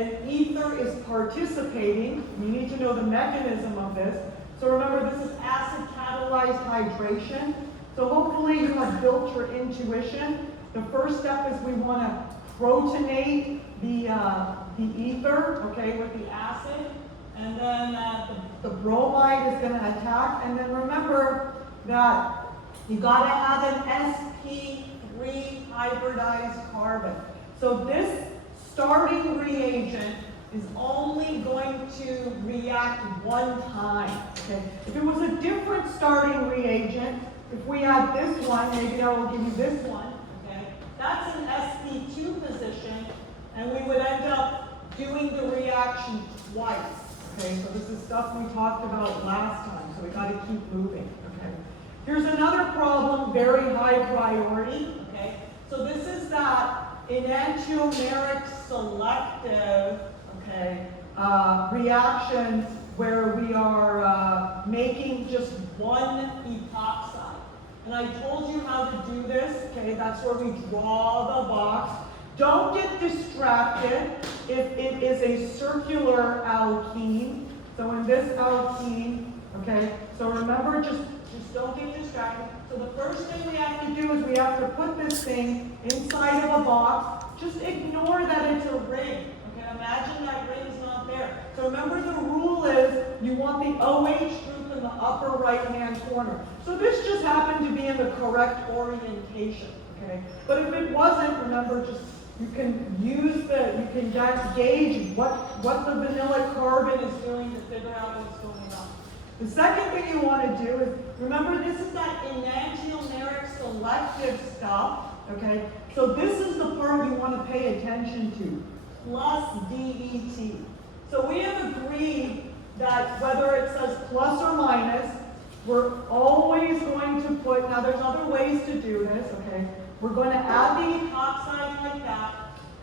an ether is participating. You need to know the mechanism of this. So remember, this is acid catalyzed hydration. So hopefully you have built your intuition. The first step is we want to protonate the ether, okay, with the acid. And then the bromide is going to attack. And then remember that you got to have an sp3 hybridized carbon. So this starting reagent is only going to react one time. Okay? If it was a different starting reagent, if we had this one, maybe I will give you this one. Okay? That's an sp2 position, and we would end up doing the reaction twice. Okay, so this is stuff we talked about last time, so we got to keep moving. Okay, here's another problem, very high priority. Okay, so this is that enantiomeric selective, okay, reactions where we are making just one epoxide. And I told you how to do this. Okay, that's where we draw the box. Don't get distracted if it is a circular alkene. So in this alkene, okay, so remember, just don't get distracted. So the first thing we have to do is we have to put this thing inside of a box. Just ignore that it's a ring. Okay, imagine that ring is not there. So remember, the rule is you want the OH group in the upper right-hand corner. So this just happened to be in the correct orientation. Okay, but if it wasn't, remember, just you can gauge what the vanilla carbon is doing to figure out what's going on. The second thing you want to do is, remember, this is that enantiomeric selective stuff, okay? So this is the part you want to pay attention to, plus DET. So we have agreed that whether it says plus or minus, we're always going to put, now there's other ways to do this, okay? We're going to add the epoxide like that,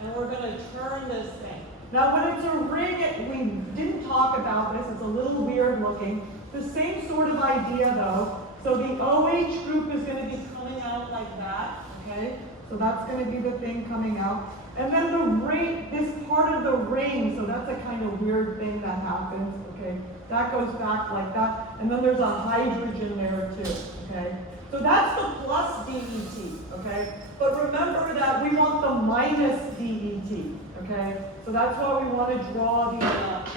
and we're going to turn this thing. Now when it's a ring, we didn't talk about this, it's a little weird looking. The same sort of idea though. So the OH group is going to be coming out like that, okay? So that's going to be the thing coming out. And then the ring, this part of the ring, so that's a kind of weird thing that happens, okay? That goes back like that. And then there's a hydrogen there too, okay? So that's the plus DET, okay? But remember that we want the minus DET, okay? So that's why we want to draw the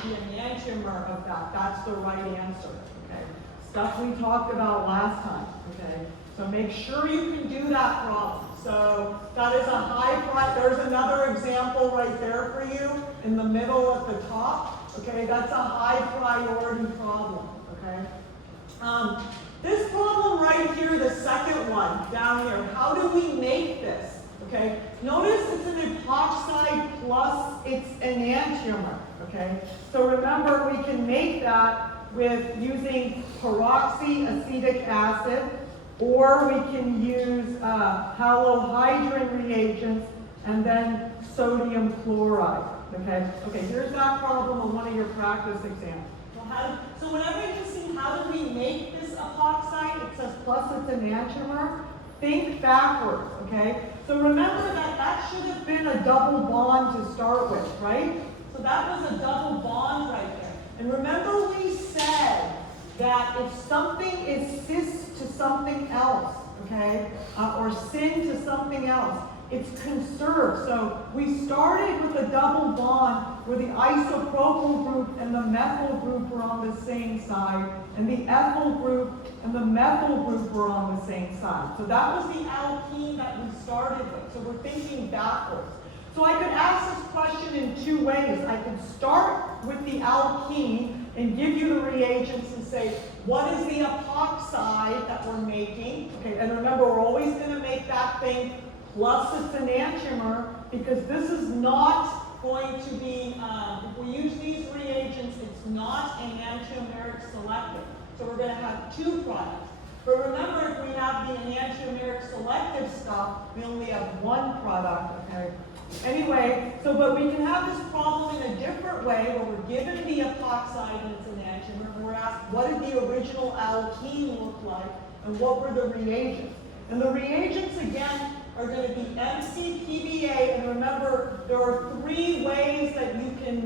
enantiomer of that. That's the right answer, okay? Stuff we talked about last time, okay? So make sure you can do that problem. So that is a high priority. There's another example right there for you in the middle at the top, okay? That's a high priority problem, okay? This problem right here, the second one down here, how do we make this? Okay, notice it's an epoxide plus its enantiomer. Okay, so remember we can make that with using peroxyacetic acid, or we can use halohydrin reagents and then sodium chloride. Okay, here's that problem on one of your practice exams. So whenever you see how do we make this epoxide, it says plus its enantiomer, think backwards, okay? So remember that should have been a double bond to start with, right? So that was a double bond right there. And remember we said that if something is cis to something else, okay, or syn to something else, it's conserved. So we started with a double bond where the isopropyl group and the methyl group were on the same side, and the ethyl group and the methyl group were on the same side. So that was the alkene that we started with. So we're thinking backwards. So I could ask this question in two ways. I could start with the alkene and give you the reagents and say, what is the epoxide that we're making? Okay, and remember, we're always going to make that thing plus its enantiomer, because this is not going to be, if we use these reagents, it's not enantiomeric selective. So we're going to have two products. But remember, if we have the enantiomeric selective stuff, we only have one product, okay? Anyway, but we can have this problem in a different way, where we're given the epoxide and its enantiomer, and we're asked, what did the original alkene look like, and what were the reagents? And the reagents, again, are going to be MCPBA, and remember, there are three ways that you can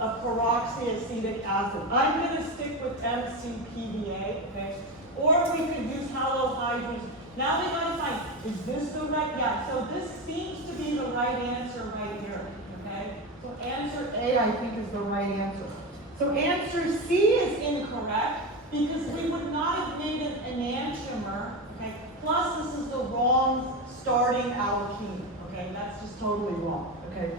of peroxyacetic acid. I'm going to stick with MCPDA, okay? Or we could use halohydrogen. Now we got to find, is this the right? Yeah, so this seems to be the right answer right here, okay? So answer A, I think, is the right answer. So answer C is incorrect because we would not have made an enantiomer, okay? Plus, this is the wrong starting alkene, okay? That's just totally wrong, okay?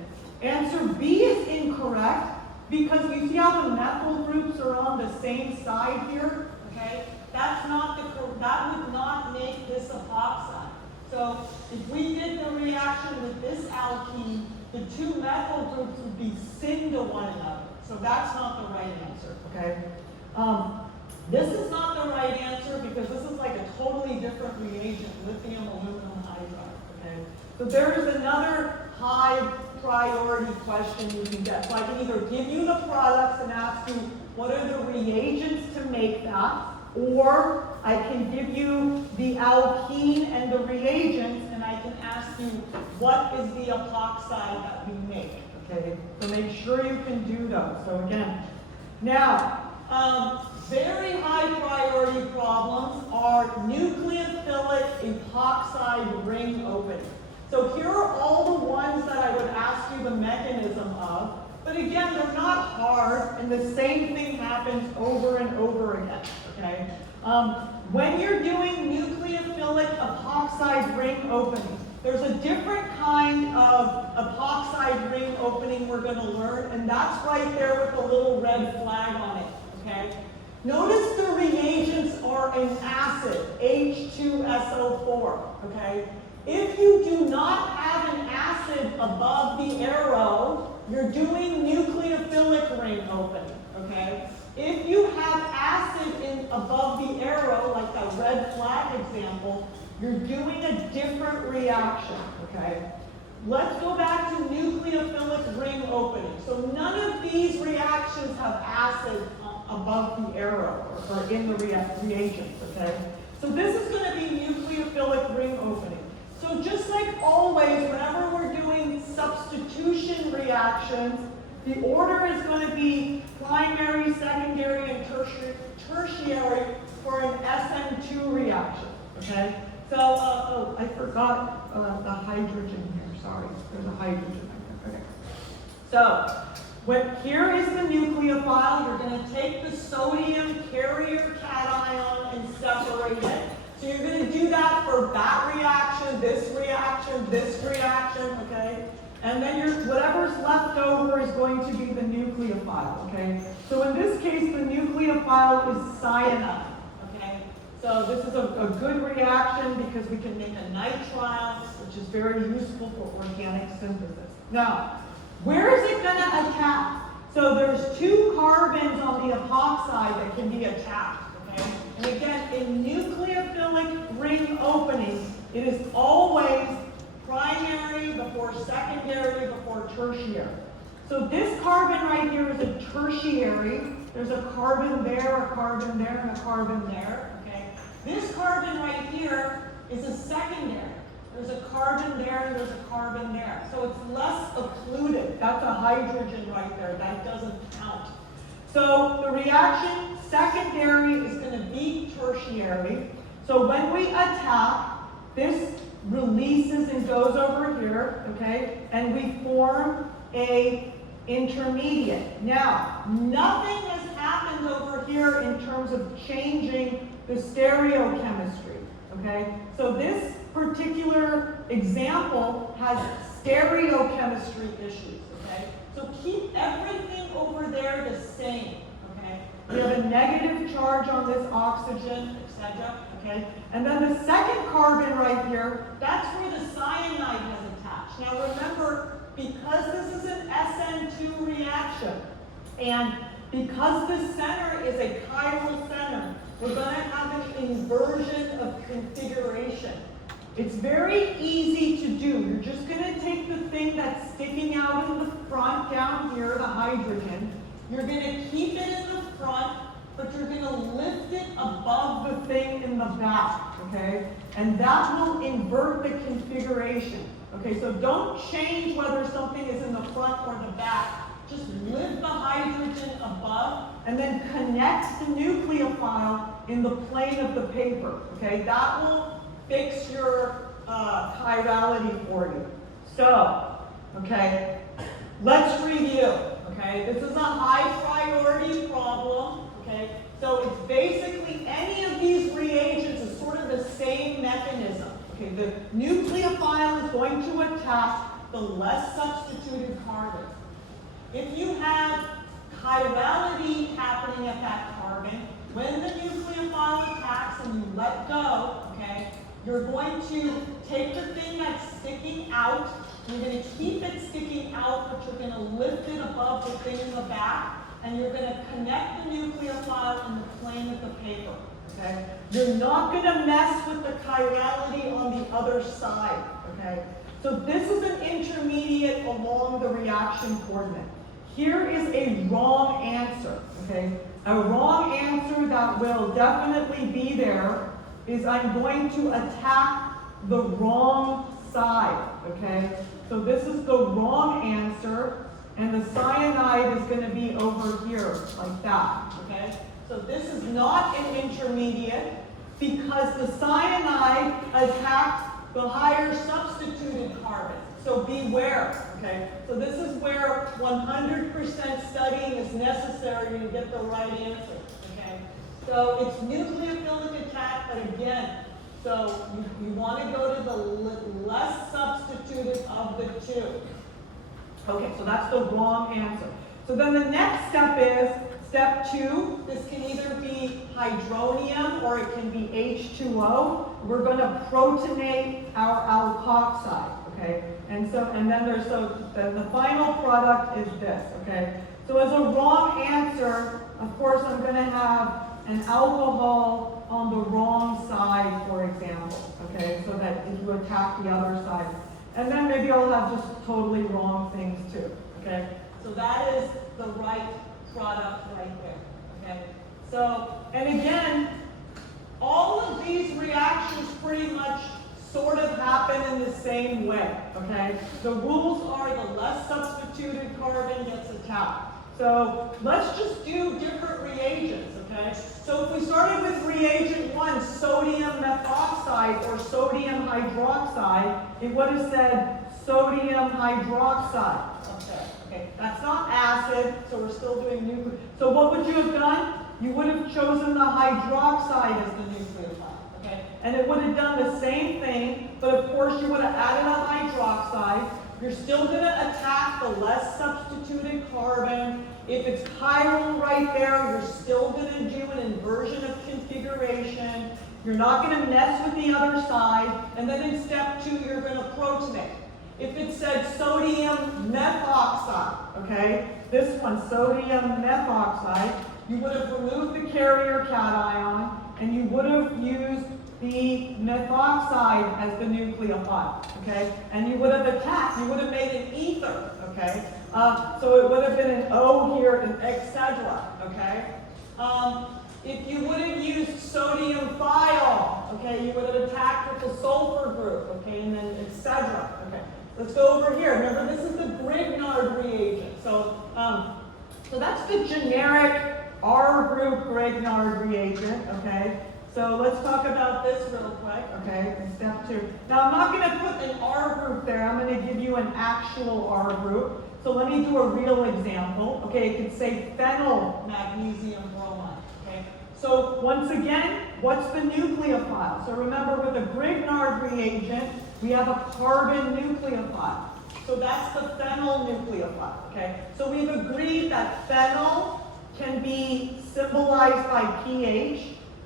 Answer B is incorrect because you see how the methyl groups are on the same side here, okay? That would not make this epoxide. So if we did the reaction with this alkene, the two methyl groups would be syn to one another. So that's not the right answer, okay? This is not the right answer because this is like a totally different reagent, lithium aluminum hydride, okay? So there is another high priority question you can get. So I can either give you the products and ask you what are the reagents to make that, or I can give you the alkene and the reagents and I can ask you what is the epoxide that we make, okay? So make sure you can do those. So again, now, very high priority problems are nucleophilic epoxide ring opening. So here are all the ones that I would ask you the mechanism of, but again, they're not hard, and the same thing happens over and over again, okay? When you're doing nucleophilic epoxide ring opening, there's a different kind of epoxide ring opening we're going to learn, and that's right there with the little red flag on it, okay? Notice the reagents are an acid, H2SO4, okay? If you do not have an acid above the arrow, you're doing nucleophilic ring opening, okay? If you have acid above the arrow, like that red flag example, you're doing a different reaction, okay? Let's go back to nucleophilic ring opening. So none of these reactions have acid above the arrow or in the reagents, okay? So this is going to be nucleophilic ring opening. So just like always, whenever we're doing substitution reactions, the order is going to be primary, secondary, and tertiary for an SN2 reaction, okay? So, oh, I forgot the hydrogen here, sorry. There's a hydrogen right there, okay. So, here is the nucleophile. You're going to take the sodium carrier cation and separate it. So you're going to do that for that reaction, this reaction, okay? And then whatever's left over is going to be the nucleophile, okay? So in this case, the nucleophile is cyanide, okay? So this is a good reaction because we can make a nitrile, which is very useful for organic synthesis. Now, where is it going to attack? So there's two carbons on the epoxide that can be attacked, okay? And again, in nucleophilic ring opening, it is always primary before secondary before tertiary. So this carbon right here is a tertiary. There's a carbon there, and a carbon there, okay? This carbon right here is a secondary. There's a carbon there, and there's a carbon there. So it's less occluded. That's a hydrogen right there. That doesn't count. So the reaction secondary is going to be tertiary. So when we attack, this releases and goes over here, okay? And we form a intermediate. Now, nothing has happened over here in terms of changing the stereochemistry, okay? So this particular example has stereochemistry issues, okay? So keep everything over there the same, okay? We have a negative charge on this oxygen, etc., okay? And then the second carbon right here, that's where the cyanide has attached. Now remember, because this is an SN2 reaction, and because the center is a chiral center, we're going to have an inversion of configuration. It's very easy to do. You're just going to take the thing that's sticking out in the front down here, the hydrogen. You're going to keep it in the front, but you're going to lift it above the thing in the back, okay? And that will invert the configuration. Okay, so don't change whether something is in the front or the back. Just lift the hydrogen above, and then connect the nucleophile in the plane of the paper, okay? That will fix your chirality for you. So, okay, let's review, okay? This is a high priority problem, okay? So it's basically any of these reagents is sort of the same mechanism, okay? The nucleophile is going to attack the less substituted carbon. If you have chirality happening at that carbon, when the nucleophile attacks and you let go, okay, you're going to take the thing that's sticking out, you're going to keep it sticking out, but you're going to lift it above the thing in the back, and you're going to connect the nucleophile in the plane of the paper, okay? You're not going to mess with the chirality on the other side, okay? So this is an intermediate along the reaction coordinate. Here is a wrong answer, okay? A wrong answer that will definitely be there is I'm going to attack the wrong side, okay? So this is the wrong answer, and the cyanide is going to be over here, like that, okay? So this is not an intermediate because the cyanide attacked the higher substituted carbon. So beware, okay? So this is where 100% studying is necessary to get the right answer, okay? So it's nucleophilic attack, but again, so you want to go to the less substituted of the two. Okay, so that's the wrong answer. So then the next step is step 2. This can either be hydronium or it can be H2O. We're going to protonate our alkoxide, okay? And then the final product is this, okay? So as a wrong answer, of course, I'm going to have an alcohol on the wrong side, for example, okay? So that if you attack the other side. And then maybe I'll have just totally wrong things too, okay? So that is the right product right there, okay? So, and again, all of these reactions pretty much sort of happen in the same way, okay? The rules are the less substituted carbon gets attacked. So let's just do different reagents, okay? So if we started with reagent 1, sodium methoxide or sodium hydroxide, it would have said sodium hydroxide up there, okay? That's not acid, so we're still doing nuclear. So what would you have done? You would have chosen the hydroxide as the nucleophile, okay? And it would have done the same thing, but of course you would have added a hydroxide. You're still going to attack the less substituted carbon. If it's chiral right there, you're still going to do an inversion of configuration. You're not going to mess with the other side. And then in step 2, you're going to protonate. If it said sodium methoxide, okay, this one, sodium methoxide, you would have removed the carrier cation, and you would have used the methoxide as the nucleophile, okay? And you would have attacked, you would have made an ether, okay? So it would have been an O here, and etc., okay? If you would have used sodium thiol, okay, you would have attacked with the sulfur group, okay, and then etc., okay? Let's go over here. Remember, this is the Grignard reagent. So that's the generic R group Grignard reagent, okay? So let's talk about this real quick, okay, in step 2. Now I'm not going to put an R group there, I'm going to give you an actual R group. So let me do a real example. Okay, it could say phenyl magnesium bromide, okay. So once again, what's the nucleophile? So remember with the Grignard reagent, we have a carbon nucleophile. So that's the phenyl nucleophile, okay. So we've agreed that phenyl can be symbolized by pH.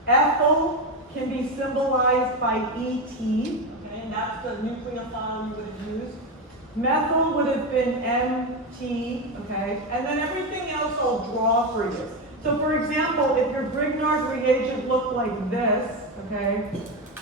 Ethyl can be symbolized by ET, okay, and that's the nucleophile you would have used. Methyl would have been MT, okay, and then everything else I'll draw for you. So for example, if your Grignard reagent looked like this, okay,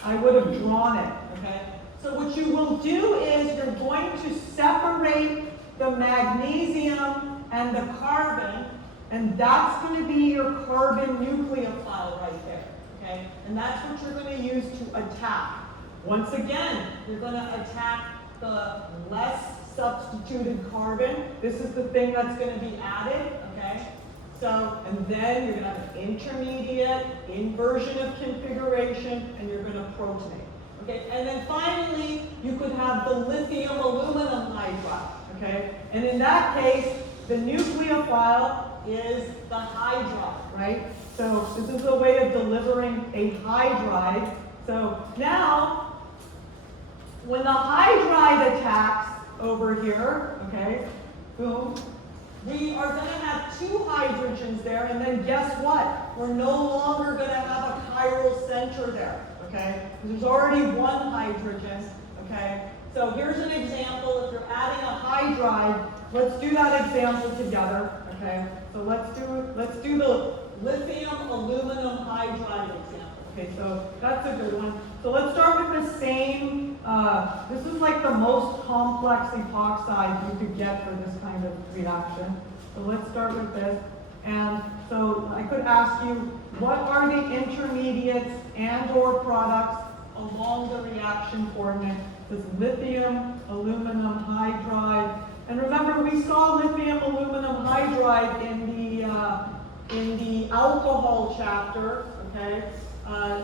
I would have drawn it, okay. So what you will do is you're going to separate the magnesium and the carbon, and that's going to be your carbon nucleophile right there. Okay? And that's what you're going to use to attack. Once again, you're going to attack the less substituted carbon. This is the thing that's going to be added. Okay? So, and then you're going to have an intermediate, inversion of configuration, and you're going to protonate. Okay, and then finally, you could have the lithium aluminum hydride. Okay, and in that case, the nucleophile is the hydride, right? So this is a way of delivering a hydride. So now, when the hydride attacks over here, okay, boom, we are going to have two hydrogens there, and then guess what? We're no longer going to have a chiral center there, okay? There's already one hydrogen, okay? So here's an example. If you're adding a hydride, let's do that example together, okay? So let's do the lithium aluminum hydride example. Okay, so that's a good one. So let's start with the same, this is like the most complex epoxide you could get for this kind of reaction. So let's start with this. And so I could ask you, what are the intermediates and or products along the reaction coordinate? This lithium aluminum hydride. And remember, we saw lithium aluminum hydride in the alcohol chapter, okay?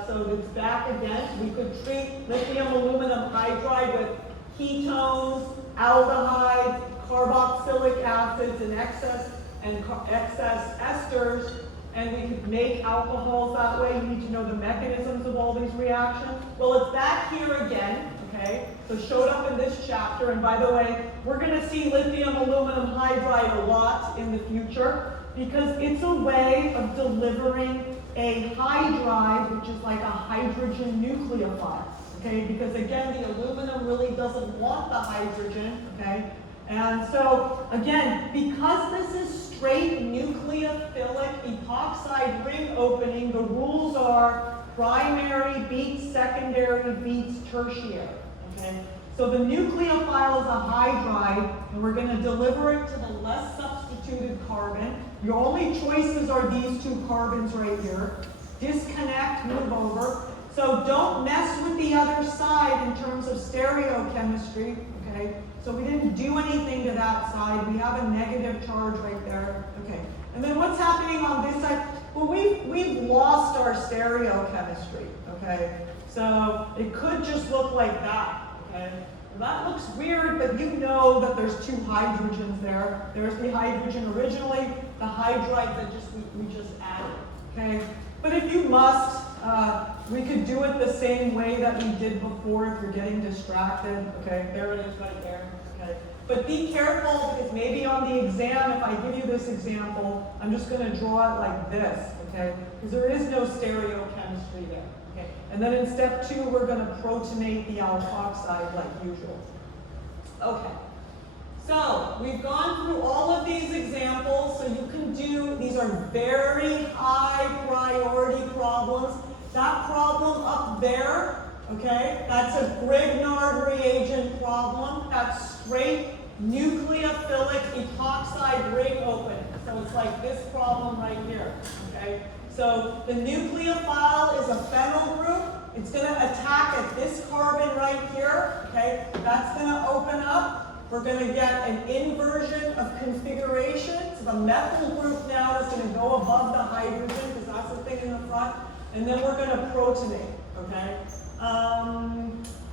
So it's back again. We could treat lithium aluminum hydride with ketones, aldehydes, carboxylic acids, and excess esters, and we could make alcohols that way. You need to know the mechanisms of all these reactions. Well, it's back here again, okay? So it showed up in this chapter, and by the way, we're going to see lithium aluminum hydride a lot in the future because it's a way of delivering a hydride, which is like a hydrogen nucleophile, okay? Because again, the aluminum really doesn't want the hydrogen, okay? And so, again, because this is straight nucleophilic epoxide ring opening, the rules are primary beats secondary beats tertiary, okay? So the nucleophile is a hydride, and we're going to deliver it to the less substituted carbon. Your only choices are these two carbons right here. Disconnect, move over. So don't mess with the other side in terms of stereochemistry, okay? So we didn't do anything to that side. We have a negative charge right there, okay? And then what's happening on this side? Well, we've lost our stereochemistry, okay? So it could just look like that, okay? That looks weird, but you know that there's two hydrogens there. There's the hydrogen originally, the hydride that we just added, okay? But if you must, we could do it the same way that we did before if you're getting distracted, okay? There it is right there, okay? But be careful because maybe on the exam, if I give you this example, I'm just going to draw it like this, okay? Because there is no stereochemistry there. And then in step 2, we're going to protonate the alkoxide like usual. Okay, so we've gone through all of these examples, so you can do, these are very high priority problems. That problem up there, okay, that's a Grignard reagent problem. That's straight nucleophilic epoxide ring opening. So it's like this problem right here, okay? So the nucleophile is a phenyl group. It's going to attack at this carbon right here, okay? That's going to open up. We're going to get an inversion of configuration. So the methyl group now is going to go above the hydrogen because that's the thing in the front. And then we're going to protonate, okay?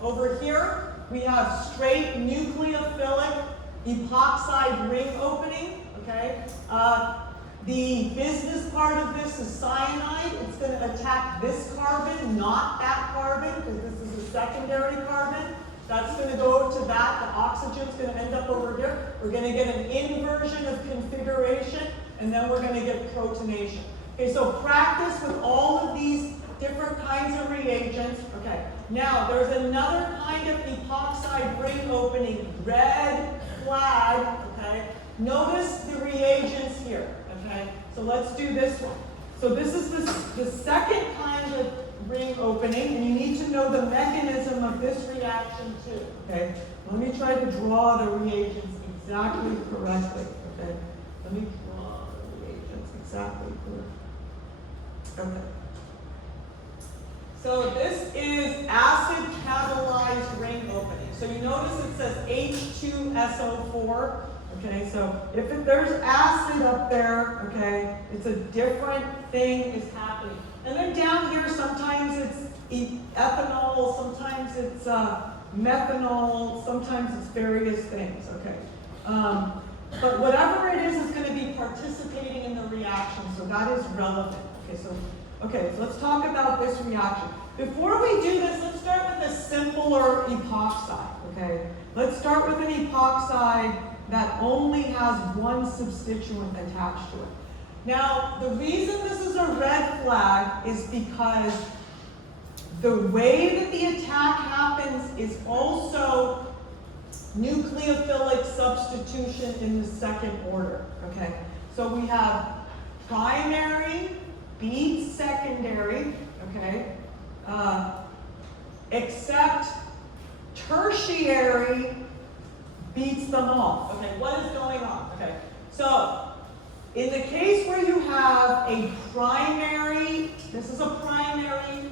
Over here, we have straight nucleophilic epoxide ring opening, okay? The business part of this is cyanide. It's going to attack this carbon, not that carbon, because this is a secondary carbon. That's going to go to that. The oxygen's going to end up over here. We're going to get an inversion of configuration, and then we're going to get protonation. Okay, so practice with all of these different kinds of reagents. Okay, now there's another kind of epoxide ring opening, red flag, okay? Notice the reagents here. Okay, so let's do this one. So this is the second kind of ring opening, and you need to know the mechanism of this reaction too. Okay, let me try to draw the reagents exactly correctly. Okay, let me draw the reagents exactly correctly. Okay. So this is acid catalyzed ring opening. So you notice it says H2SO4. Okay, so if there's acid up up there, okay? It's a different thing is happening. And then down here, sometimes it's ethanol, sometimes it's methanol, sometimes it's various things, okay? But whatever it is going to be participating in the reaction, so that is relevant. Okay, so let's talk about this reaction. Before we do this, let's start with a simpler epoxide, okay? Let's start with an epoxide that only has one substituent attached to it. Now, the reason this is a red flag is because the way that the attack happens is also nucleophilic substitution in the second order, okay? So we have primary beats secondary, okay? Except tertiary beats them all. Okay, what is going on? Okay, so in the case where you have a primary, this is a primary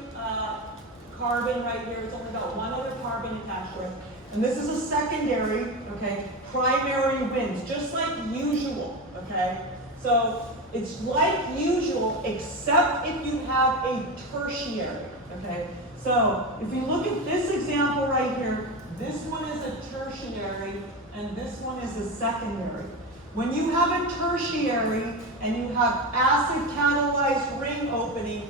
carbon right here, it's only got one other carbon attached to it. And this is a secondary, okay? Primary wins, just like usual, okay? So it's like usual, except if you have a tertiary, okay? So if you look at this example right here, this one is a tertiary and this one is a secondary. When you have a tertiary and you have acid catalyzed ring opening,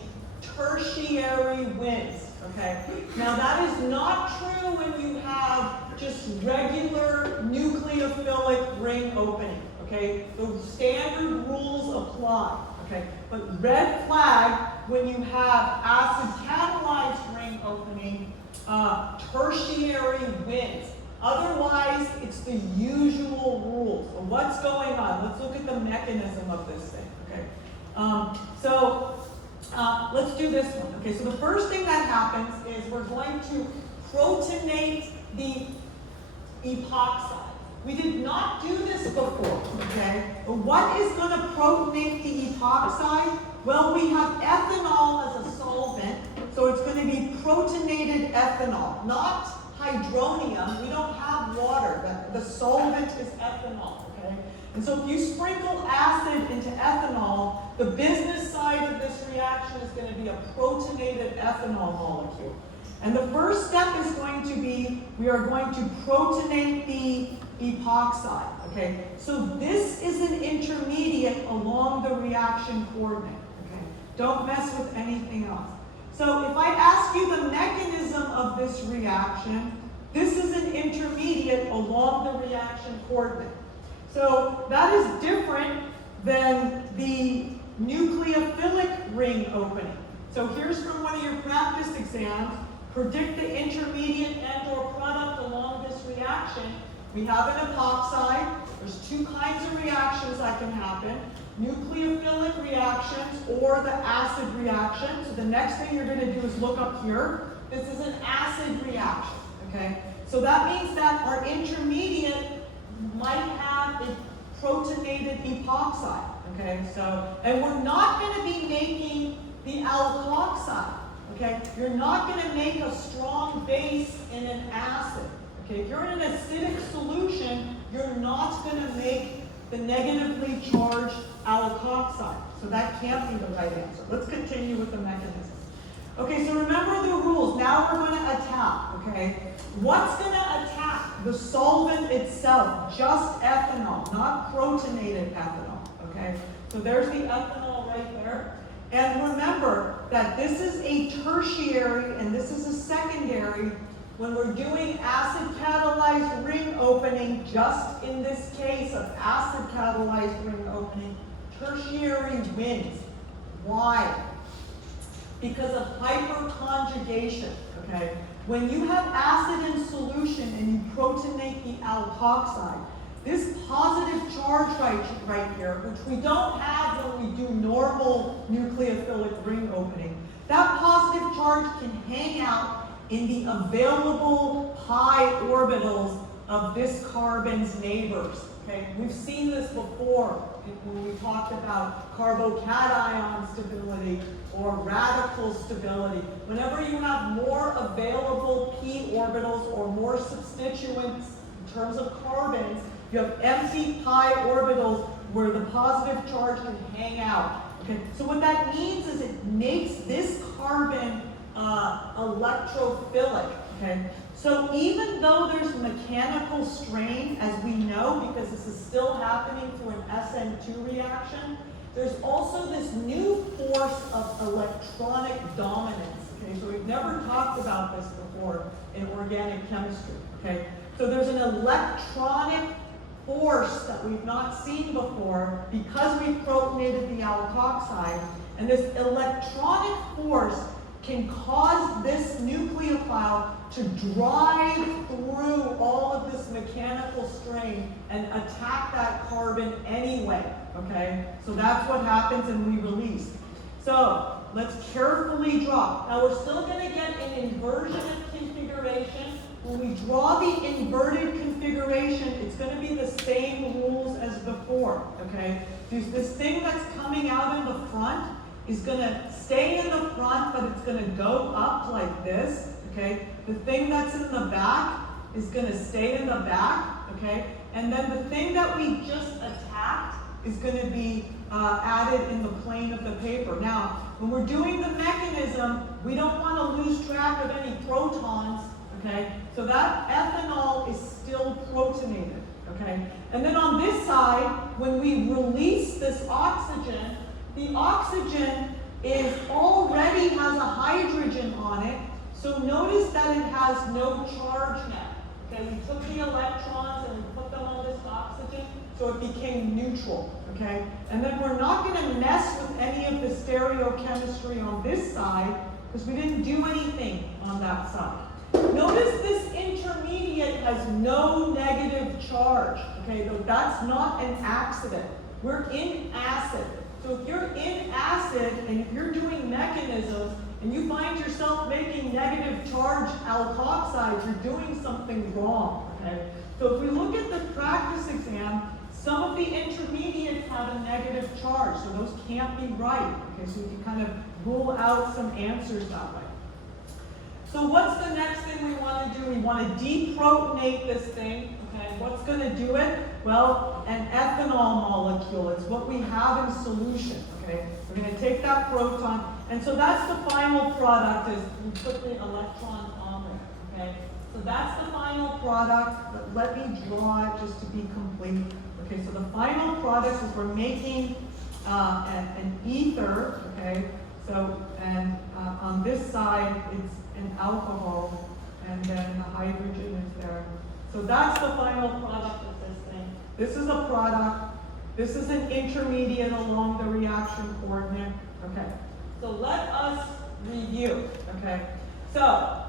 tertiary wins. Okay. Now that is not true when you have just regular nucleophilic ring opening. Okay. The standard rules apply. Okay. But red flag when you have acid catalyzed ring opening, tertiary wins. Otherwise, it's the usual rules. So what's going on? Let's look at the mechanism of this thing. Okay. Let's do this one. Okay, so the first thing that happens is we're going to protonate the epoxide. We did not do this before, okay? But what is going to protonate the epoxide? Well, we have ethanol as a solvent, so it's going to be protonated ethanol, not hydronium. We don't have water. The solvent is ethanol, okay? And so if you sprinkle acid into ethanol, the business side of this reaction is going to be a protonated ethanol molecule. And the first step is going to be, we are going to protonate the epoxide, okay? So this is an intermediate along the reaction coordinate, okay? Don't mess with anything else. So if I ask you the mechanism of this reaction, this is an intermediate along the reaction coordinate. So that is different than the nucleophilic ring opening. So here's from one of your practice exams. Predict the intermediate and/or product along this reaction. We have an epoxide. There's two kinds of reactions that can happen. Nucleophilic reactions or the acid reaction. So the next thing you're going to do is look up here. This is an acid reaction, okay? So that means that our intermediate might have a protonated epoxide, okay? So, and we're not going to be making the alkoxide, okay? You're not going to make a strong base in an acid, okay? If you're in an acidic solution, you're not going to make the negatively charged alkoxide. So that can't be the right answer. Let's continue with the mechanism. Okay, so remember the rules. Now we're going to attack, okay? What's going to attack? The solvent itself, just ethanol, not protonated ethanol, okay? So there's the ethanol right there. And remember that this is a tertiary and this is a secondary. When we're doing acid catalyzed ring opening, just in this case of acid catalyzed ring opening, tertiary wins. Why? Because of hyperconjugation, okay? When you have acid in solution and you protonate the alkoxide, this positive charge right here, which we don't have when we do normal nucleophilic ring opening, that positive charge can hang out in the available pi orbitals of this carbon's neighbors. Okay, we've seen this before when we talked about carbocation stability or radical stability. Whenever you have more available p orbitals or more substituents in terms of carbons, you have empty pi orbitals where the positive charge can hang out. Okay, so what that means is it makes this carbon electrophilic. Okay, so even though there's mechanical strain, as we know, because this is still happening through an SN2 reaction, there's also this new force of electronic dominance. Okay, so we've never talked about this before in organic chemistry. Okay, so there's an electronic force that we've not seen before because we've protonated the alkoxide, and this electronic force can cause this nucleophile to drive through all of this mechanical strain and attack that carbon anyway, okay? So that's what happens and we release. So let's carefully draw. Now we're still gonna get an inversion of configuration. When we draw the inverted configuration, it's gonna be the same rules as before, okay? There's this thing that's coming out in the front is gonna stay in the front, but it's gonna go up like this, okay? The thing that's in the back is gonna stay in the back, okay? And then the thing that we just attacked is gonna be added in the plane of the paper. Now, when we're doing the mechanism, we don't wanna lose track of any protons, okay? So that ethanol is still protonated, okay? And then on this side, when we release this oxygen, the oxygen already has a hydrogen on it, so notice that it has no charge now. Okay, we took the electrons and we put them on this oxygen, so it became neutral. Okay, and then we're not going to mess with any of the stereochemistry on this side because we didn't do anything on that side. Notice this intermediate has no negative charge. Okay, though that's not an accident. We're in acid. So if you're in acid and if you're doing mechanisms and you find yourself making negative charge alkoxides, you're doing something wrong, okay? So if we look at the practice exam, some of the intermediates have a negative charge, so those can't be right, okay? So you can kind of rule out some answers that way. So what's the next thing we want to do? We want to deprotonate this thing, okay? What's going to do it? Well, an ethanol molecule. It's what we have in solution, okay? We're going to take that proton, and so that's the final product is we put the electron on there, okay? So that's the final product, but let me draw it just to be complete. Okay, so the final product is we're making an ether, okay? So, and on this side, it's an alcohol, and then the hydrogen is there. So that's the final product of this thing. This is a product. This is an intermediate along the reaction coordinate. Okay, so let us review, okay? So,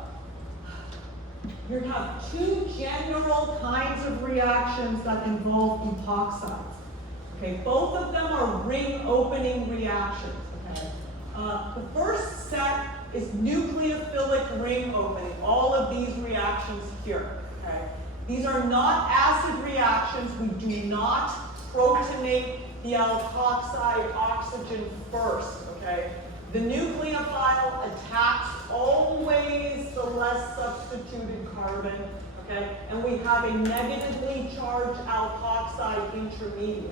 you have two general kinds of reactions that involve epoxides. Okay, both of them are ring opening reactions, okay? The first set is nucleophilic ring opening, all of these reactions here, okay? These are not acid reactions. We do not protonate the alkoxide oxygen first, okay? The nucleophile attacks always the less substituted carbon, okay? And we have a negatively charged alkoxide intermediate.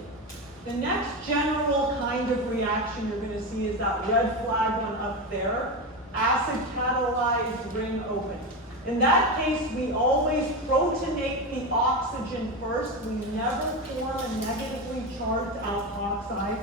The next general kind of reaction you're going to see is that red flag one up there, acid catalyzed ring opening. In that case, we always protonate the oxygen first. We never form a negatively charged alkoxide.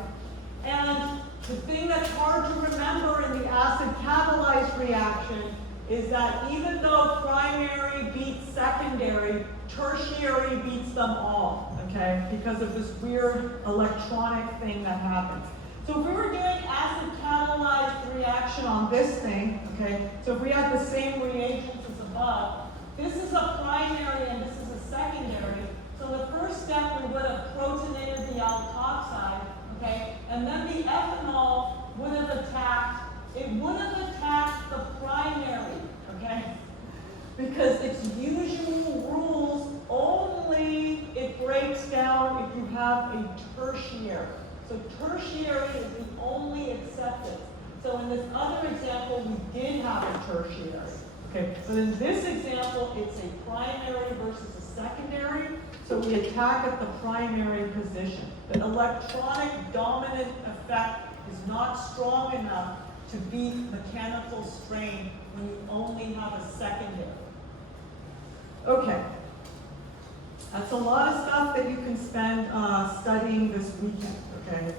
And the thing that's hard to remember in the acid catalyzed reaction is that even though primary beats secondary, tertiary beats them all, okay? Because of this weird electronic thing that happens. So if we were doing acid catalyzed reaction on this thing, okay? So if we had the same reagents as above, this is a primary and this is a secondary. So the first step, we would have protonated the alkoxide, okay? And then the ethanol would have attacked, it would have attacked the primary, okay? Because its usual rules, only it breaks down if you have a tertiary. So tertiary is the only acceptance. So in this other example, we did have a tertiary. Okay, but in this example, it's a primary versus a secondary. So we attack at the primary position. The electronic dominant effect is not strong enough to beat mechanical strain when you only have a secondary. Okay. That's a lot of stuff that you can spend studying this weekend, okay?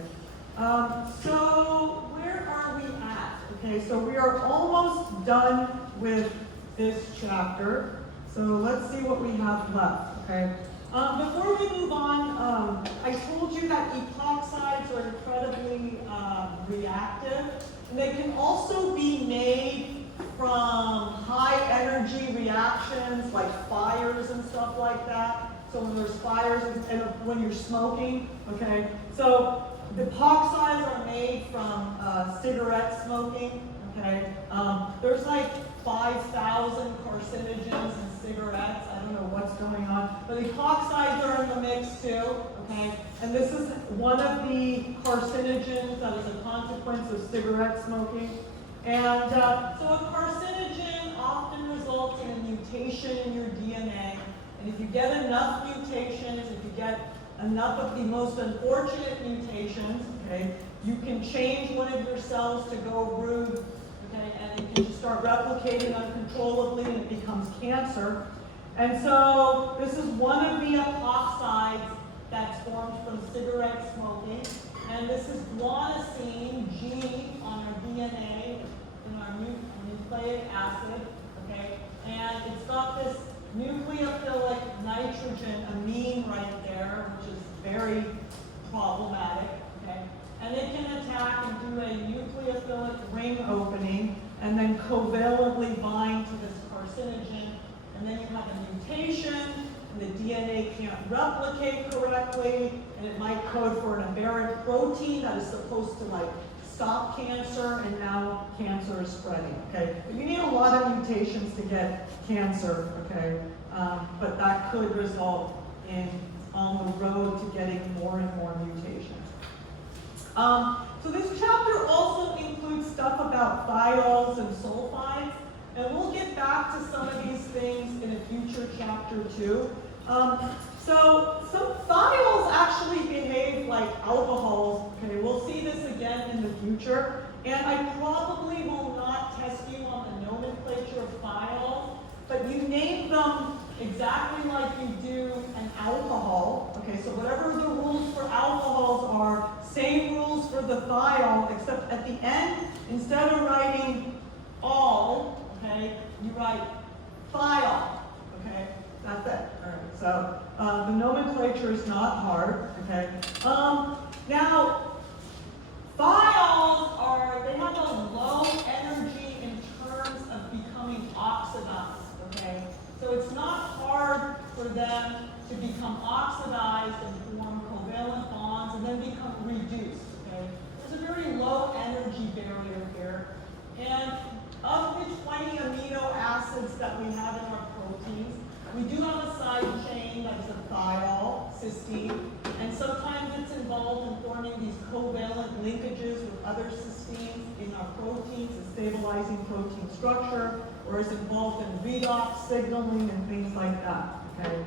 So where are we at? Okay, so we are almost done with this chapter. So let's see what we have left, okay? Before we move on, I told you that epoxides are incredibly reactive, and they can also be made from high energy reactions like fires and stuff like that. So when there's fires and when you're smoking, okay? So the epoxides are made from cigarette smoking, okay? There's like 5,000 carcinogens in cigarettes. I don't know what's going on. But epoxides are in the mix too, okay? And this is one of the carcinogens that is a consequence of cigarette smoking. And so a carcinogen often results in a mutation in your DNA. And if you get enough mutations, if you get enough of the most unfortunate mutations, okay, you can change one of your cells to go rude, okay, and it can just start replicating uncontrollably and it becomes cancer. And so this is one of the epoxides that's formed from cigarette smoking. And this is guanosine, G, on our DNA, in our nucleic acid, okay? And it's got this nucleophilic nitrogen amine right there, which is very problematic, okay? And it can attack and do a nucleophilic ring opening and then covalently bind to this carcinogen. And then you have a mutation, and the DNA can't replicate correctly, and it might code for an aberrant protein that is supposed to like stop cancer, and now cancer is spreading, okay? But you need a lot of mutations to get cancer, okay? But that could result in, on the road to getting more and more mutations. So this chapter also includes stuff about thiols and sulfides, and we'll get back to some of these things in a future chapter too. So some thiols actually behave like alcohols. Okay, we'll see this again in the future. And I probably will not test you on the nomenclature of thiols, but you name them exactly like you do an alcohol. Okay, so whatever the rules for alcohols are, same rules for the thiol, except at the end, instead of writing all, okay, you write thiol. Okay, that's it. All right. So the nomenclature is not hard. Okay. Now, thiols they have a low energy in terms of becoming oxidized. Okay. So it's not hard for them to become oxidized and form covalent bonds and then become reduced. Okay. There's a very low energy barrier here. And of the 20 amino acids that we have in our proteins, we do have a side chain that is a thiol, cysteine, and sometimes it's involved in forming these covalent linkages with other cysteines in our proteins, and stabilizing protein structure, or is involved in redox signaling and things like that, okay?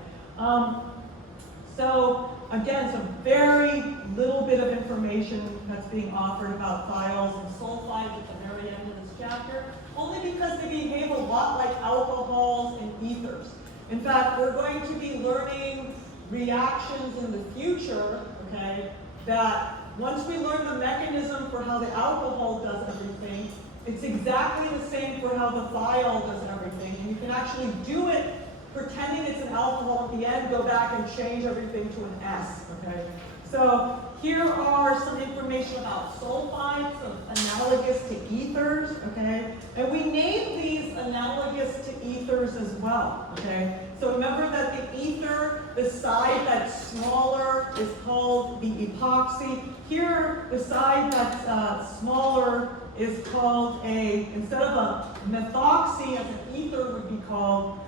So again, some very little bit of information that's being offered about thiols and sulfides at the very end of this chapter, only because they behave a lot like alcohols and ethers. In fact, we're going to be learning reactions in the future, okay, that once we learn the mechanism for how the alcohol does everything, it's exactly the same for how the thiol does everything. And you can actually do it pretending it's an alcohol at the end, go back and change everything to an S, okay? So here are some information about sulfides, analogous to ethers, okay? And we name these analogous to ethers as well, okay? So remember that the ether, the side that's smaller is called the epoxy. Here, the side that's smaller is called instead of a methoxy as an ether would be called,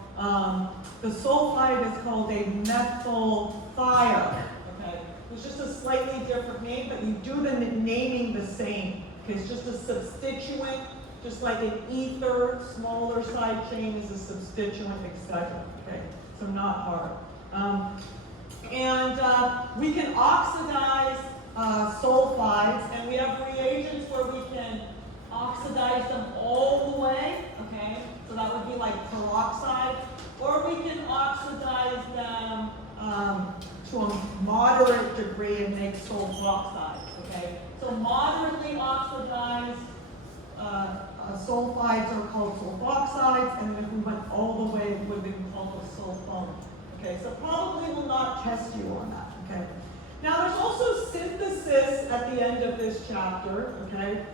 the sulfide is called a methyl thio. Okay, it's just a slightly different name, but you do the naming the same. Okay, it's just a substituent, just like an ether, smaller side chain is a substituent, etc. Okay, so not hard. And we can oxidize sulfides, and we have reagents where we can oxidize them all the way, okay? So that would be like peroxide. Or we can oxidize them to a moderate degree and make sulfoxide, okay? So moderately oxidized sulfides are called sulfoxides, and if we went all the way, it would be called a sulfone. Okay, so probably will not test you on that, okay? Now there's also synthesis at the end of this chapter, okay?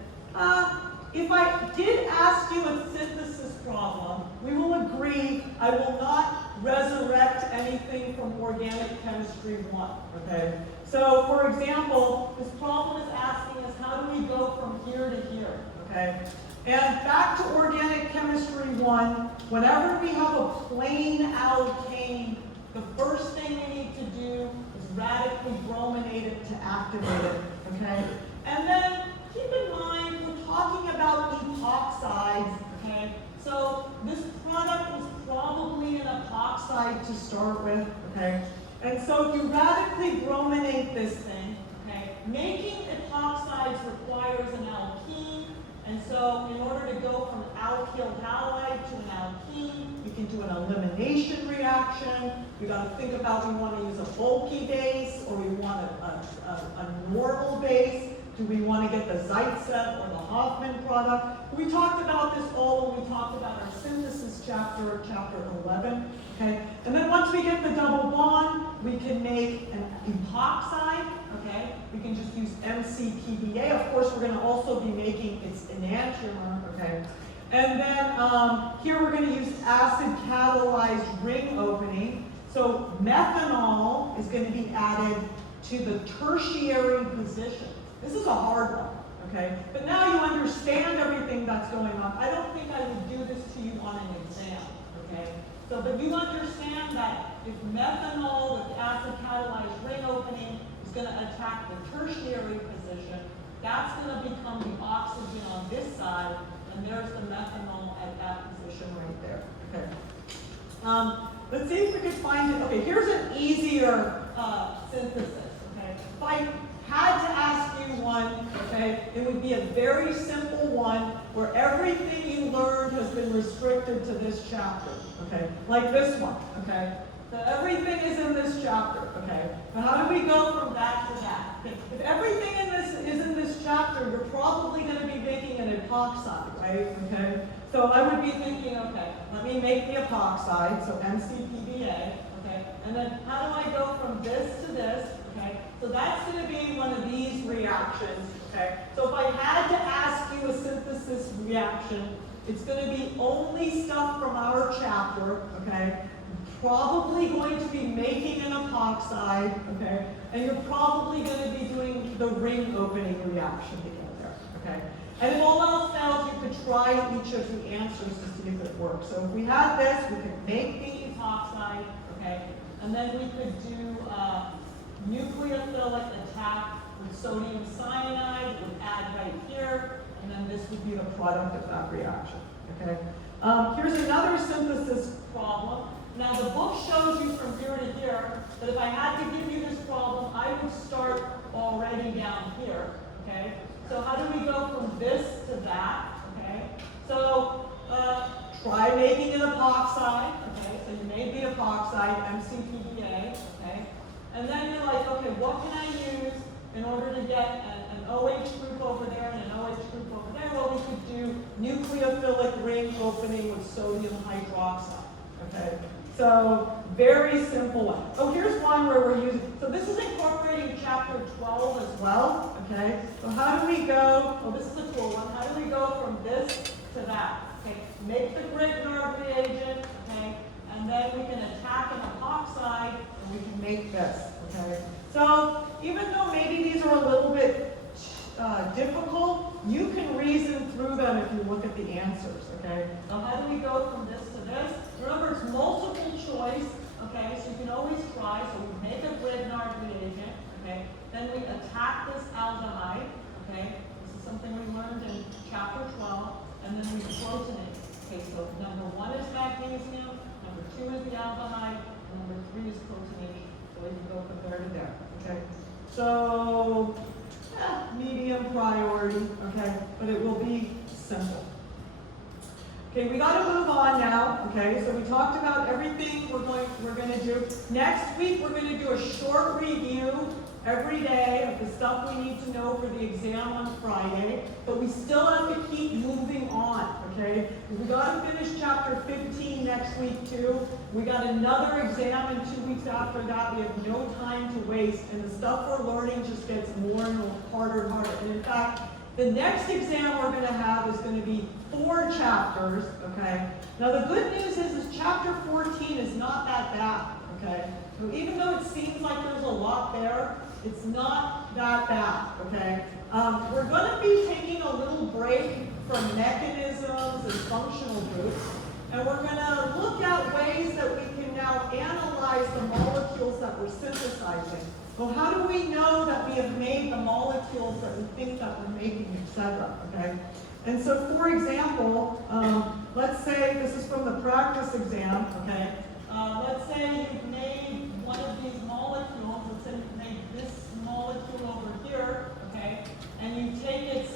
If I did ask you a synthesis problem, we will agree I will not resurrect anything from organic chemistry 1, okay? So for example, this problem is asking us how do we go from here to here, okay? And back to organic chemistry 1, whenever we have a plain alkane, the first thing we need to do is radically brominate it to activate it, okay? And then keep in mind, we're talking about epoxides, okay? So this product was probably an epoxide to start with, okay? And so if you radically brominate this thing, okay, making epoxides requires an alkene, and so in order to go from alkyl halide to an alkene, we can do an elimination reaction. We got to think about we want to use a bulky base or we want a normal base. Do we want to get the Zaitsev or the Hoffman product? We talked about this all when we talked about our synthesis chapter, chapter 11. Okay, and then once we get the double bond, we can make an epoxide. Okay, we can just use MCPBA. Of course, we're going to also be making its enantiomer. Okay, and then here we're going to use acid catalyzed ring opening. So methanol is going to be added to the tertiary position. This is a hard one, okay? But now you understand everything that's going on. I don't think I would do this to you on an exam, okay? So, but you understand that if methanol with acid catalyzed ring opening is going to attack the tertiary position, that's going to become the oxygen on this side, and there's the methanol at that position right there, okay? Let's see if we can find it. Okay, here's an easier synthesis, okay? If I had to ask you one, okay, it would be a very simple one where everything you learned has been restricted to this chapter, okay? Like this one, okay? So everything is in this chapter, okay? But how do we go from that to that? Okay. If everything in this is in this chapter, you're probably going to be making an epoxide, right? Okay? So I would be thinking, okay, let me make the epoxide, so MCPBA, okay? And then how do I go from this to this? Okay, so that's going to be one of these reactions, okay? So if I had to ask you a synthesis reaction, it's going to be only stuff from our chapter, okay? Probably going to be making an epoxide, okay? And you're probably going to be doing the ring opening reaction together, okay? And if all else fails, you could try each of the answers to see if it works. So if we had this, we could make the epoxide, okay? And then we could do nucleophilic attack with sodium cyanide, would add right here, and then this would be the product of that reaction, okay? Here's another synthesis problem. Now the book shows you from here to here, but if I had to give you this problem, I would start already down here, okay? So how do we go from this to that, okay? So try making an epoxide, okay? So you made the epoxide, MCPBA, okay? And then you're like, okay, what can I use in order to get an OH group over there and an OH group over there? Well, we could do nucleophilic ring opening with sodium hydroxide, okay? So very simple one. Oh, here's one where we're using, so this is incorporating chapter 12 as well, okay? So how do we go, oh, this is a cool one. How do we go from this to that? Okay, make the Grignard reagent, okay? And then we can attack an epoxide, and we can make this, okay? So even though maybe these are a little bit difficult, you can reason through them if you look at the answers, okay? So how do we go from this to this? Remember, it's multiple choice, okay? So you can always try. So we make a Grignard reagent, okay? Then we attack this aldehyde, okay? This is something we learned in chapter 12, and then we protonate. Okay, so number 1 is magnesium, number 2 is the aldehyde, and number 3 is protonation. So we can go there to there, okay? So, medium priority, okay? But it will be simple. Okay, we got to move on now, okay? So we talked about everything we're going to do. Next week, we're going to do a short review every day of the stuff we need to know for the exam on Friday, but we still have to keep moving on, okay? We got to finish chapter 15 next week too. We got another exam in 2 weeks after that. We have no time to waste, and the stuff we're learning just gets more and more harder and harder. And in fact, the next exam we're going to have is going to be 4 chapters, okay? Now the good news is chapter 14 is not that bad, okay? So even though it seems like there's a lot there, it's not that bad, okay? We're going to be taking a little break from mechanisms and functional groups, and we're going to look at ways that we can now analyze the molecules that we're synthesizing. Well, how do we know that we have made the molecules that we think that we're making, etc., okay? And so, for example, let's say this is from the practice exam, okay? Let's say you've made one of these molecules. Let's say you've made this molecule over here, okay? And you take its,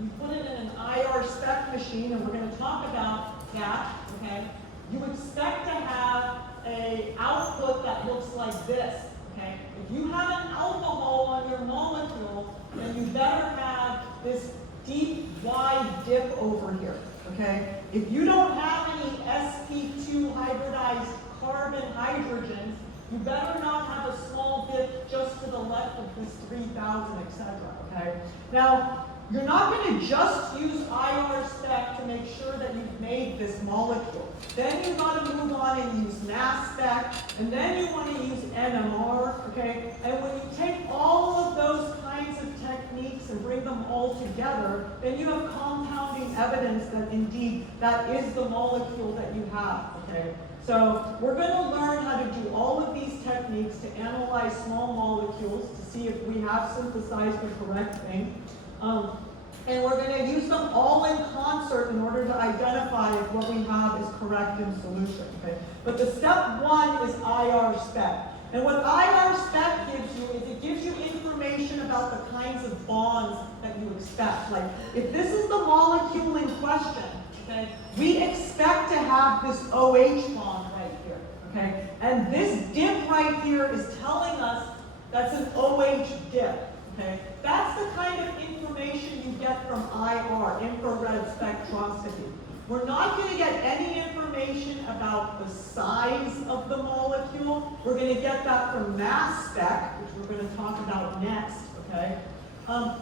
you put it in an IR spec machine, and we're going to talk about that, okay? You expect to have an output that looks like this, okay? If you have an alcohol on your molecule, then you better have this deep, wide dip over here, okay? If you don't have any sp2 hybridized carbon hydrogens, you better not have a small dip just to the left of this 3000, etc., okay? Now, you're not going to just use IR spec to make sure that you've made this molecule. Then you've got to move on and use mass spec, and then you want to use NMR, okay? And when you take all of those kinds of techniques and bring them all together, then you have compounding evidence that indeed that is the molecule that you have, okay? So we're going to learn how to do all of these techniques to analyze small molecules to see if we have synthesized the correct thing. And we're going to use them all in concert in order to identify if what we have is correct in solution. Okay? But the step 1 is IR spec. And what IR spec gives you is it gives you information about the kinds of bonds that you expect. Like if this is the molecule in question, okay, we expect to have this OH bond right here. Okay? And this dip right here is telling us that's an OH dip. Okay? That's the kind of information you get from IR, infrared spectroscopy. We're not going to get any information about the size of the molecule. We're going to get that from mass spec, which we're going to talk about next. Okay?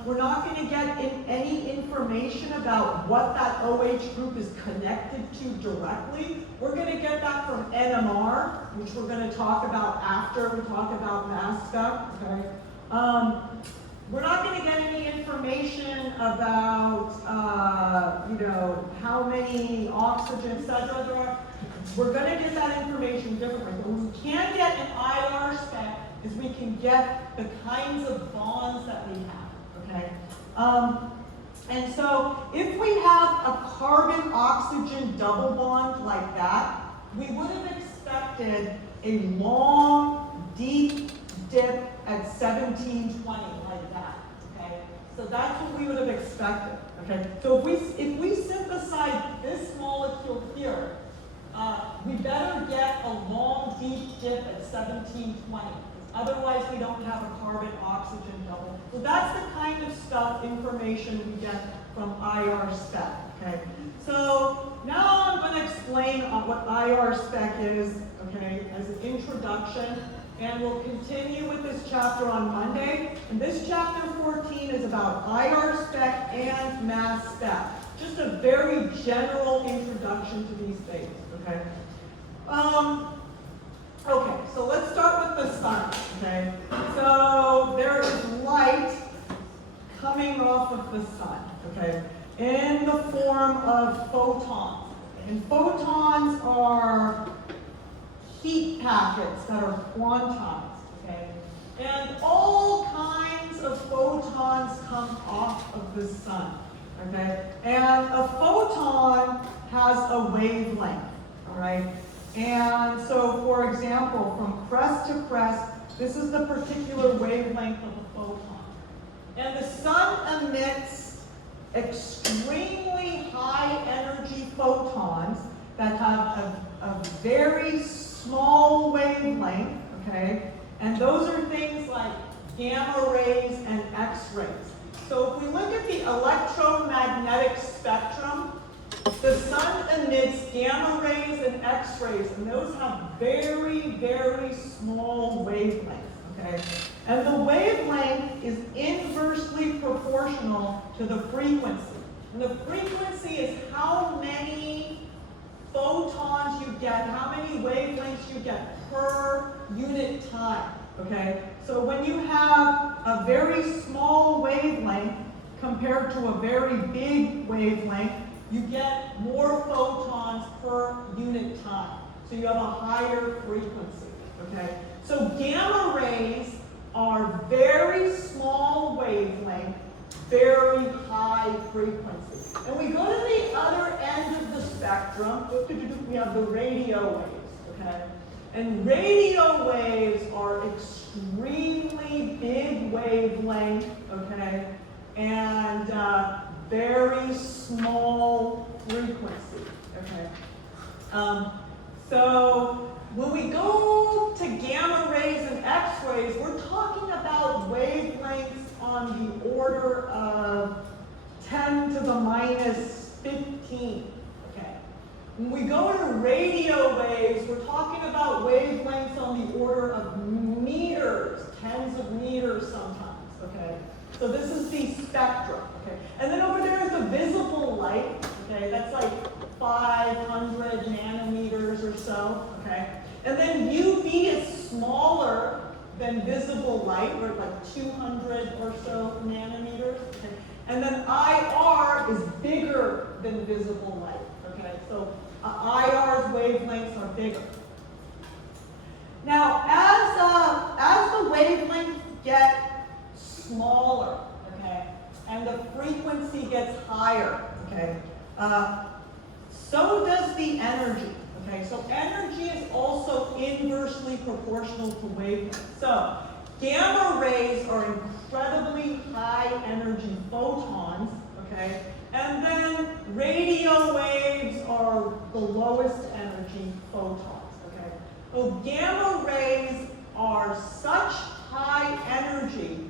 We're not going to get any information about what that OH group is connected to directly. We're going to get that from NMR, which we're going to talk about after we talk about mass spec. Okay? We're not going to get any information about, how many oxygen, etc. there are. We're going to get that information differently. But what we can get in IR spec is we can get the kinds of bonds that we have, okay? And so if we have a carbon-oxygen double bond like that, we would have expected a long, deep dip at 1720 like that, okay? So that's what we would have expected, okay? So if we synthesize this molecule here, we better get a long, deep dip at 1720. Otherwise, we don't have a carbon-oxygen double. So that's the kind of stuff, information we get from IR spec, okay? So now I'm going to explain what IR spec is, okay, as an introduction. And we'll continue with this chapter on Monday. And this chapter 14 is about IR spec and mass spec. Just a very general introduction to these things, okay? Okay, so let's start with the sun, okay? So there is light coming off of the sun, okay, in the form of photons. And photons are heat packets that are quantized, okay? And all kinds of photons come off of the sun, okay? And a photon has a wavelength, all right? And so, for example, from crest to crest, This is the particular wavelength of a photon. And the sun emits extremely high energy photons that have a very small wavelength, okay? And those are things like gamma rays and X-rays. So if we look at the electromagnetic spectrum, the sun emits gamma rays and X-rays, and those have very, very small wavelengths, okay? And the wavelength is inversely proportional to the frequency. And the frequency is how many photons you get, how many wavelengths you get per unit time, okay? So when you have a very small wavelength compared to a very big wavelength, you get more photons per unit time. So you have a higher frequency, okay? So gamma rays are very small wavelength, very high frequency. And we go to the other end of the spectrum, we have the radio waves, okay? And radio waves are extremely big wavelength, okay? And very small frequency, okay? So when we go to gamma rays and X-rays, we're talking about wavelengths on the order of 10 to the minus 15, okay? When we go to radio waves, we're talking about wavelengths on the order of meters, tens of meters sometimes, okay? So this is the spectrum, okay? And then over there is the visible light, okay? That's like 500 nanometers or so, okay? And then UV is smaller than visible light, or like 200 or so nanometers, okay? And then IR is bigger than visible light, okay? So IR's wavelengths are bigger. Now, as the wavelengths get smaller, okay, and the frequency gets higher, okay, so does the energy, okay? So energy is also inversely proportional to wavelength. So gamma rays are incredibly high energy photons, okay? And then radio waves are the lowest energy photons, okay? So gamma rays are such high energy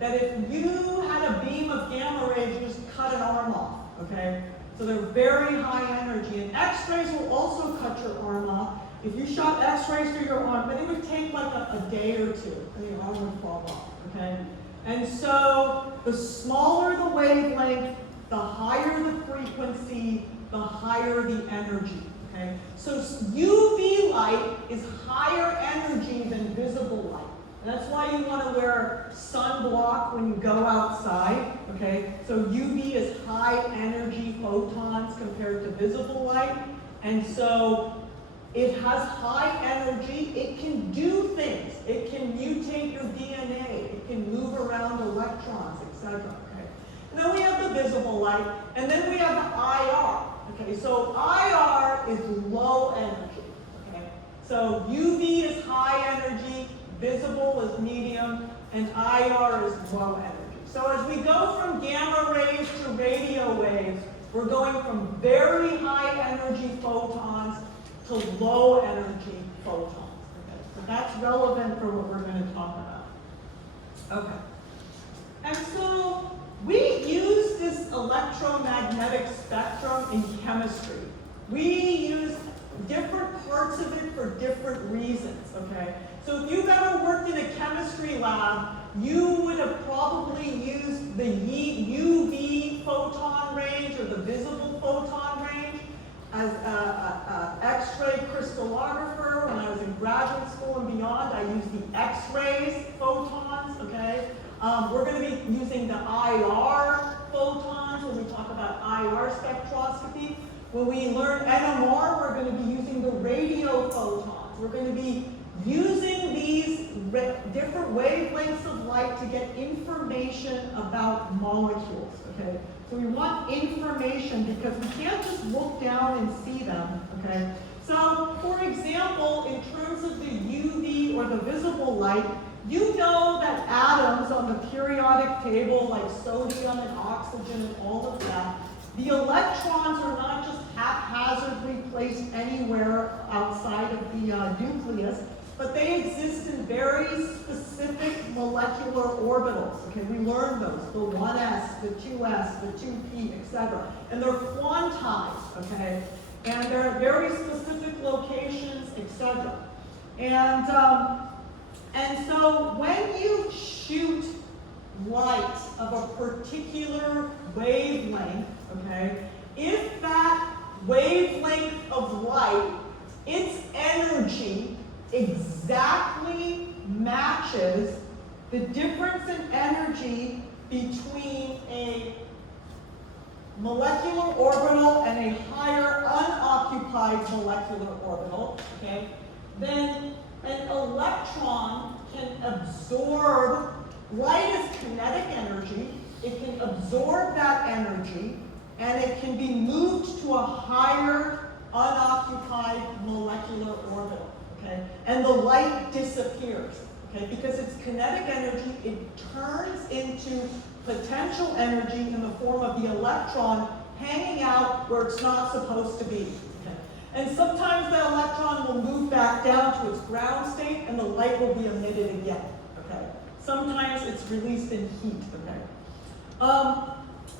that if you had a beam of gamma rays, you just cut an arm off, okay? So they're very high energy. And X-rays will also cut your arm off. If you shot X-rays through your arm, then it would take like a day or two, and your arm would fall off, okay? And so the smaller the wavelength, the higher the frequency, the higher the energy, okay? So UV light is higher energy than visible light. And that's why you want to wear sunblock when you go outside, okay? So UV is high energy photons compared to visible light. And so it has high energy. It can do things. It can mutate your DNA. It can move around electrons, etc. Okay? And then we have the visible light. And then we have the IR. Okay, so IR is low energy. Okay? So UV is high energy. Visible is medium, and IR is low energy. So as we go from gamma rays to radio waves, we're going from very high energy photons to low energy photons. Okay? So that's relevant for what we're going to talk about. Okay. And so we use this electromagnetic spectrum in chemistry. We use different parts of it for different reasons, okay? So if you've ever worked in a chemistry lab, you would have probably used the UV photon range or the visible photon range as an X-ray crystallographer. When I was in graduate school and beyond, I used the X-rays photons, okay? We're going to be using the IR photons when we talk about IR spectroscopy. When we learn NMR, we're going to be using the radio photons. We're going to be using these different wavelengths of light to get information about molecules, okay? So we want information because we can't just look down and see them, okay? So, for example, in terms of the UV or the visible light, You know that atoms on the periodic table, like sodium and oxygen and all of that, the electrons are not just haphazardly placed anywhere outside of the nucleus, but they exist in very specific molecular orbitals. Okay, we learned those, the 1s, the 2s, the 2p, etc. And they're quantized, okay? And they're at very specific locations, etc. And so when you shoot light of a particular wavelength, okay, if that wavelength of light, its energy exactly matches the difference in energy between a molecular orbital and a higher unoccupied molecular orbital, okay, then an electron can absorb, light is kinetic energy, it can absorb that energy, and it can be moved to a higher unoccupied molecular orbital, okay? And the light disappears, okay? Because it's kinetic energy, it turns into potential energy in the form of the electron hanging out where it's not supposed to be. And sometimes the electron will move back down to its ground state and the light will be emitted again, okay? Sometimes it's released in heat, okay?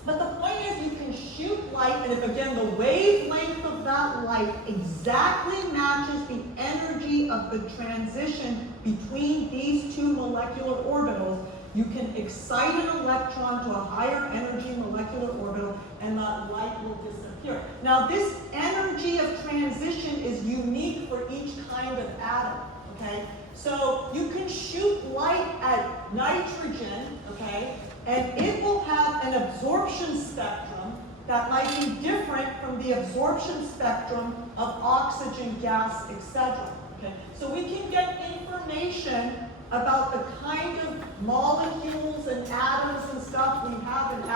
But the point is you can shoot light, and if again the wavelength of that light exactly matches the energy of the transition between these two molecular orbitals, you can excite an electron to a higher energy molecular orbital and that light will disappear. Now this energy of transition is unique for each kind of atom, okay? So you can shoot light at nitrogen, okay, and it will have an absorption spectrum that might be different from the absorption spectrum of oxygen gas, etc. Okay? So we can get information about the kind of molecules and atoms and stuff we have in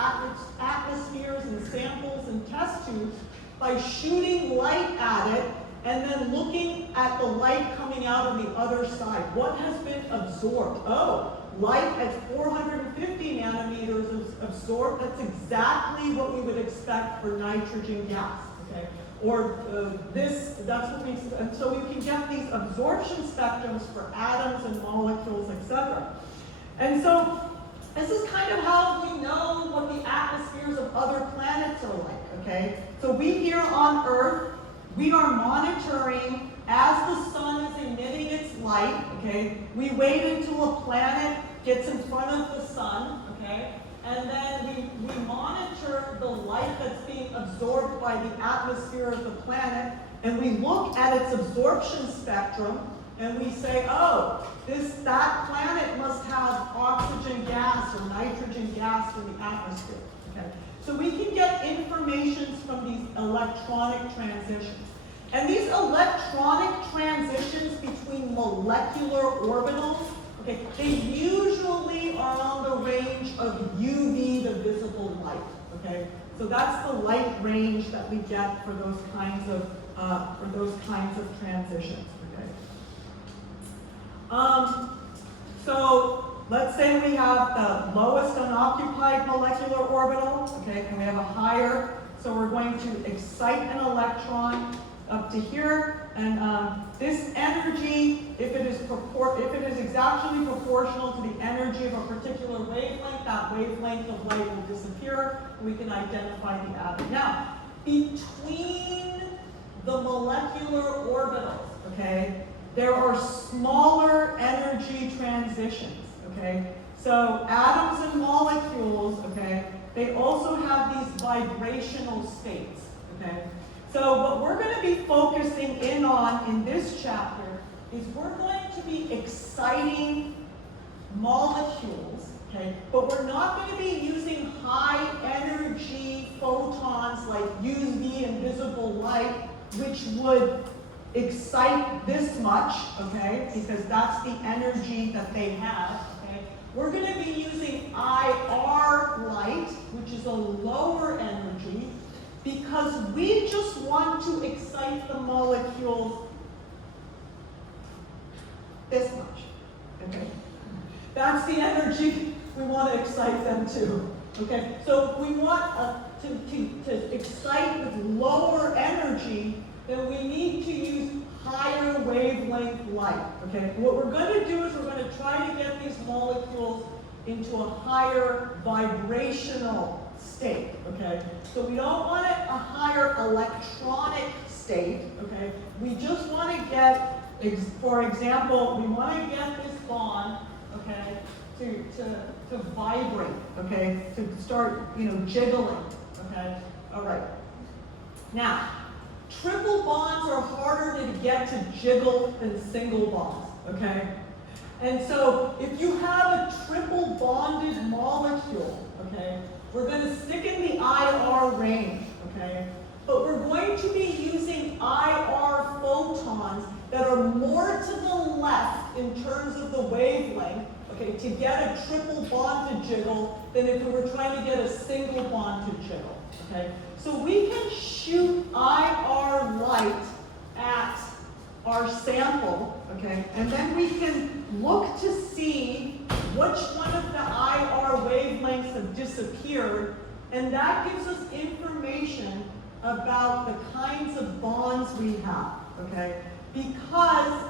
atmospheres and samples and test tubes by shooting light at it and then looking at the light coming out on the other side. What has been absorbed? Oh, light at 450 nanometers is absorbed. That's exactly what we would expect for nitrogen gas, okay? Or that's what we, and so we can get these absorption spectrums for atoms and molecules, etc. And so this is kind of how we know what the atmospheres of other planets are like, okay? So we here on Earth, we are monitoring as the sun is emitting its light, okay? We wait until a planet gets in front of the sun, okay? And then we monitor the light that's being absorbed by the atmosphere of the planet, and we look at its absorption spectrum, and we say, oh, that planet must have oxygen gas or nitrogen gas in the atmosphere, okay? So we can get information from these electronic transitions. And these electronic transitions between molecular orbitals, okay, they usually are on the range of UV, the visible light, okay? So that's the light range that we get for those kinds of transitions, okay? So let's say we have the lowest unoccupied molecular orbital, okay, and we have a higher, so we're going to excite an electron up to here, and this energy, if it is exactly proportional to the energy of a particular wavelength, that wavelength of light will disappear, and we can identify the atom. Now, between the molecular orbitals, okay, there are smaller energy transitions, okay? So atoms and molecules, okay, they also have these vibrational states, okay? So what we're going to be focusing in on in this chapter is we're going to be exciting molecules, okay? But we're not going to be using high energy photons like UV and visible light, which would excite this much, okay? Because that's the energy that they have, okay? We're going to be using IR light, which is a lower energy, because we just want to excite the molecules this much, okay? too. Okay, so if we want to excite with lower energy, then we need to use higher wavelength light. Okay, what we're going to do is we're going to try to get these molecules into a higher vibrational state. Okay, so we don't want a higher electronic state. Okay, we just want to get, for example, we want to get this bond, okay, to vibrate, okay, to start, jiggling, okay. All right. Now, triple bonds are harder to get to jiggle than single bonds, okay. And so, if you have a triple bonded molecule, okay, we're going to stick in the IR range, okay, but we're going to be using IR photons that are more to the left in terms of the wavelength, okay, to get a triple bond to jiggle than if we were trying to get a single bond to jiggle, okay? So we can shoot IR light at our sample, okay, and then we can look to see which one of the IR wavelengths have disappeared, and that gives us information about the kinds of bonds we have, okay? Because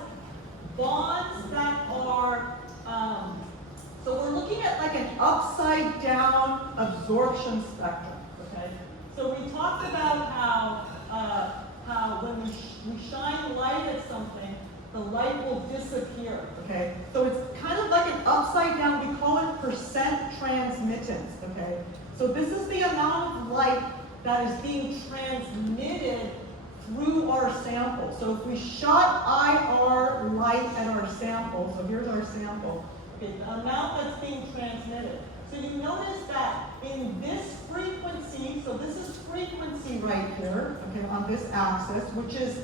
bonds that are, so we're looking at like an upside down absorption spectrum, okay? So we talked about how when we shine light at something, the light will disappear, okay? So it's kind of like an upside down, we call it percent transmittance, okay? So this is the amount of light that is being transmitted through our sample. So if we shot IR light at our sample, so here's our sample, okay, the amount that's being transmitted. So you notice that in this frequency, so this is frequency right here, okay, on this axis, which is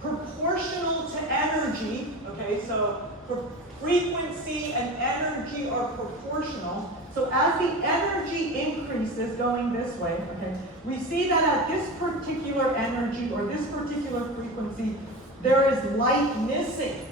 proportional to energy, okay, so frequency and energy are proportional. So as the energy increases going this way, okay, we see that at this particular energy or this particular frequency, there is light missing,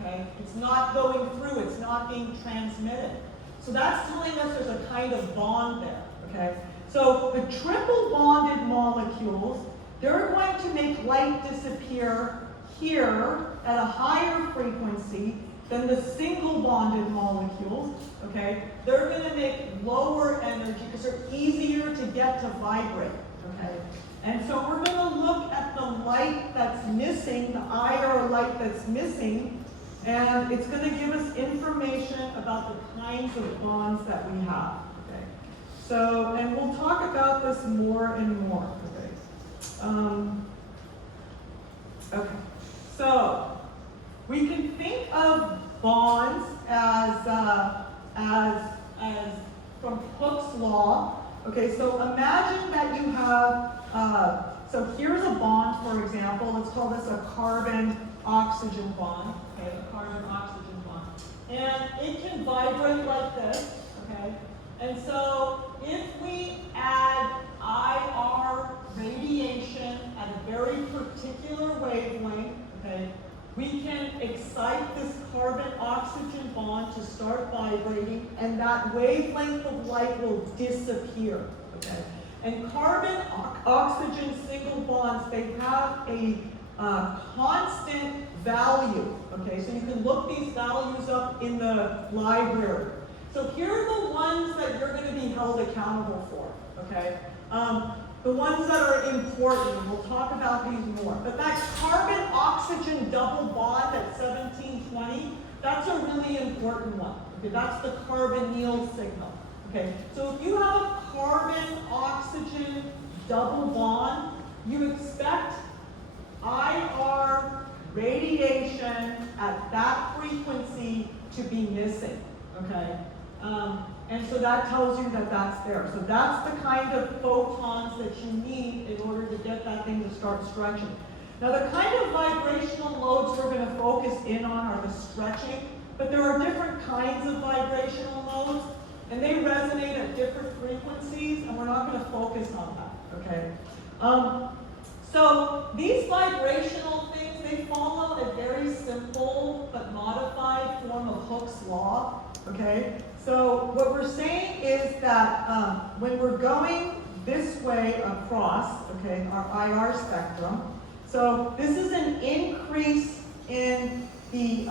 okay? It's not going through, it's not being transmitted. So that's telling us there's a kind of bond there, okay? So the triple bonded molecules, they're going to make light disappear here at a higher frequency than the single bonded molecules, okay? They're going to make lower energy because they're easier to get to vibrate, okay? And so we're going to look at the light that's missing, the IR light that's missing, and it's going to give us information about the kinds of bonds that we have, okay? So, and we'll talk about this more and more, okay? Okay, so we can think of bonds as from Hooke's law. Okay, so imagine that you have, so here's a bond, for example. Let's call this a carbon-oxygen bond. Okay, a carbon-oxygen bond. And it can vibrate like this, okay? And so if we add IR radiation at a very particular wavelength, okay, we can excite this carbon-oxygen bond to start vibrating, and that wavelength of light will disappear, okay? And carbon-oxygen single bonds, they have a constant value, okay? So you can look these values up in the library. So here are the ones that you're going to be held accountable for, okay? The ones that are important, and we'll talk about these more. But that carbon-oxygen double bond at 1720, that's a really important one. Okay, that's the carbonyl signal. Okay, so if you have a carbon-oxygen double bond, you expect IR radiation at that frequency to be missing. Okay. And so that tells you that that's there. So that's the kind of photons that you need in order to get that thing to start stretching. Now the kind of vibrational loads we're going to focus in on are the stretching, but there are different kinds of vibrational loads, and they resonate at different frequencies, and we're not going to focus on that, okay? So these vibrational things, they follow a very simple but modified form of Hooke's law, okay? So what we're saying is that when we're going this way across, okay, our IR spectrum, so this is an increase in the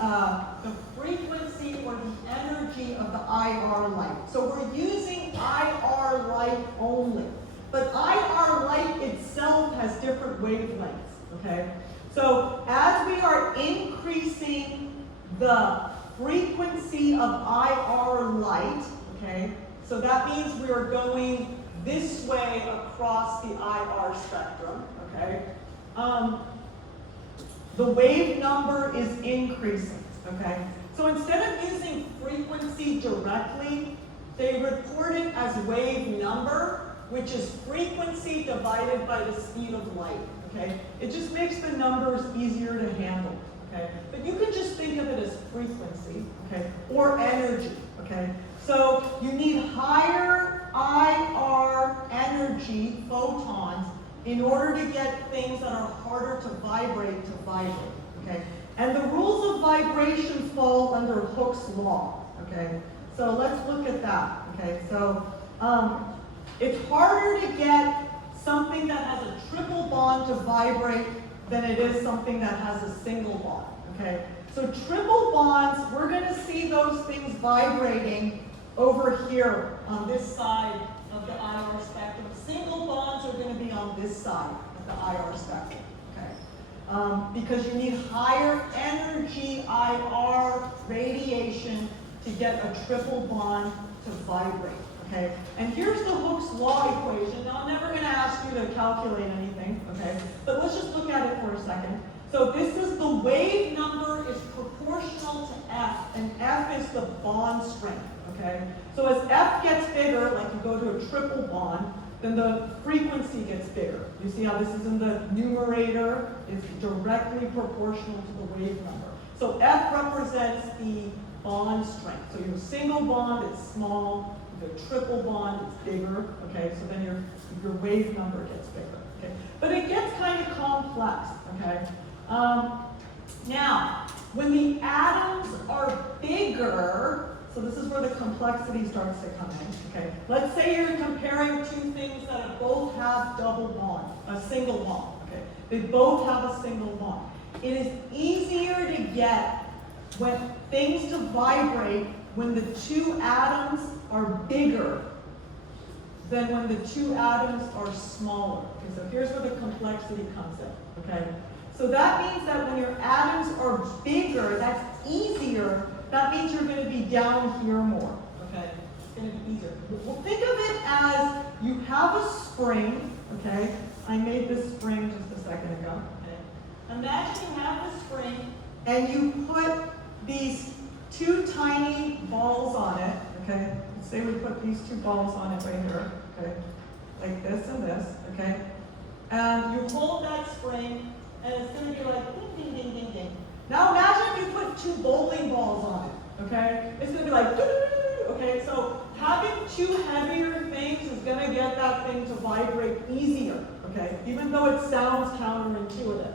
frequency or the energy of the IR light. So we're using IR light only. But IR light itself has different wavelengths, okay? So as we are increasing the frequency of IR light, okay, so that means we are going this way across the IR spectrum, okay? The wave number is increasing, okay? So instead of using frequency directly, they report it as wave number, which is frequency divided by the speed of light, okay? It just makes the numbers easier to handle, okay? But you can just think of it as frequency, okay? Or energy, okay? So you need higher IR energy photons in order to get things that are harder to vibrate, okay? And the rules of vibration fall under Hooke's law, okay? So let's look at that, okay? So it's harder to get something that has a triple bond to vibrate than it is something that has a single bond, okay? So triple bonds, we're gonna see those things vibrating over here on this side of the IR spectrum. Single bonds are going to be on this side of the IR spectrum, okay? Because you need higher energy IR radiation to get a triple bond to vibrate, okay? And here's the Hooke's law equation. Now, I'm never going to ask you to calculate anything, okay? But let's just look at it for a second. So this is the wave number is proportional to F, and F is the bond strength, okay? So as F gets bigger, like you go to a triple bond, then the frequency gets bigger. You see how this is in the numerator? It's directly proportional to the wave number. So F represents the bond strength. So you have a single bond, it's small. You have a triple bond, it's bigger. Okay, so then your wave number gets bigger. Okay, but it gets kind of complex. Okay. Now, when the atoms are bigger, so this is where the complexity starts to come in, okay? Let's say you're comparing two things that both have double bond, a single bond, okay? They both have a single bond. It is easier to get when things to vibrate when the two atoms are bigger than when the two atoms are smaller. Okay, so here's where the complexity comes in, okay? So that means that when your atoms are bigger, that's easier. That means you're going to be down here more, okay? It's going to be easier. Well, think of it as you have a spring, okay? I made this spring just a second ago, okay? Imagine you have the spring and you put these two tiny balls on it, okay? Let's say we put these two balls on it right here, okay? Like this and this, okay? And you hold that spring and it's going to be like ding, ding, ding, ding, ding. Now imagine if you put two bowling balls on it, okay? It's going to be like, okay? So having two heavier things is going to get that thing to vibrate easier, okay? Even though it sounds counterintuitive.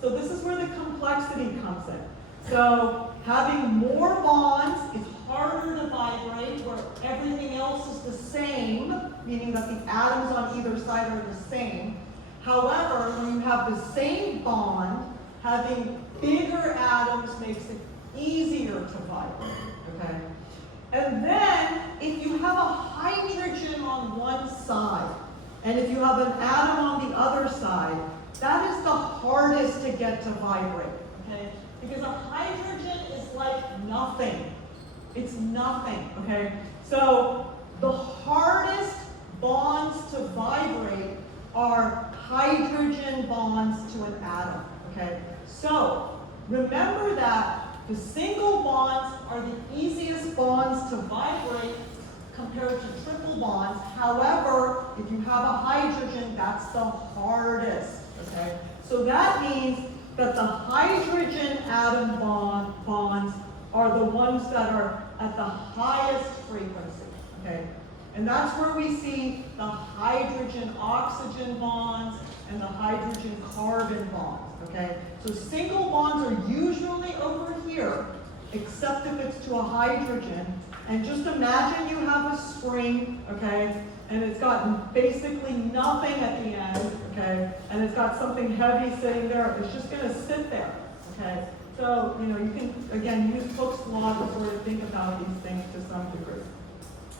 So this is where the complexity comes in. So having more bonds is harder to vibrate where everything else is the same, meaning that the atoms on either side are the same. However, when you have the same bond, having bigger atoms makes it easier to vibrate, okay? And then, if you have a hydrogen on one side, and if you have an atom on the other side, that is the hardest to get to vibrate, okay? Because a hydrogen is like nothing. It's nothing, okay? So, the hardest bonds to vibrate are hydrogen bonds to an atom, okay? So, remember that the single bonds are the easiest bonds to vibrate compared to triple bonds. However, if you have a hydrogen, that's the hardest, okay? So that means that the hydrogen atom bonds are the ones that are at the highest frequency, okay? And that's where we see the hydrogen-oxygen bonds and the hydrogen-carbon bonds, okay? So single bonds are usually over here, except if it's to a hydrogen, And just imagine you have a spring, okay, and it's got basically nothing at the end, okay, and it's got something heavy sitting there. It's just going to sit there, okay. So, you know, you can, again, use Hooke's law to sort of think about these things to some degree.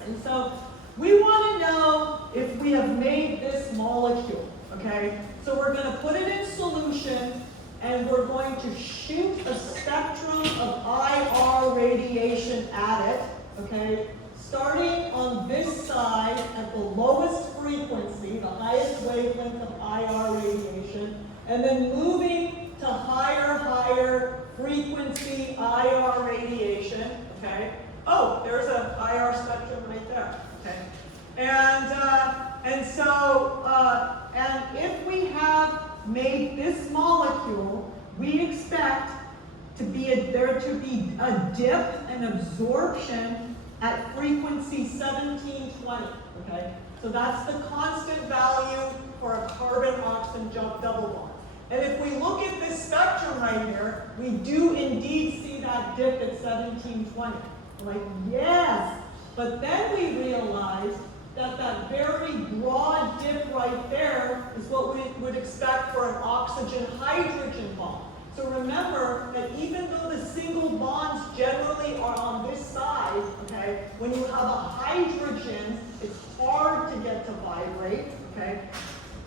And so, we want to know if we have made this molecule, okay. So we're going to put it in solution, and we're going to shoot a spectrum of IR radiation at it, okay, starting on this side at the lowest frequency, the highest wavelength of IR radiation, and then moving to higher frequency IR radiation, okay. Oh, there's an IR spectrum right there, okay. And if we have made this molecule, we expect there to be a dip, an absorption at frequency 1720, okay? So that's the constant value for a carbon-oxygen double bond. And if we look at this spectrum right here, we do indeed see that dip at 1720. Like, yes, but then we realize that that very broad dip right there is what we would expect for an oxygen-hydrogen bond. So remember that even though the single bonds generally are on this side, okay, when you have a hydrogen, it's hard to get to vibrate, okay?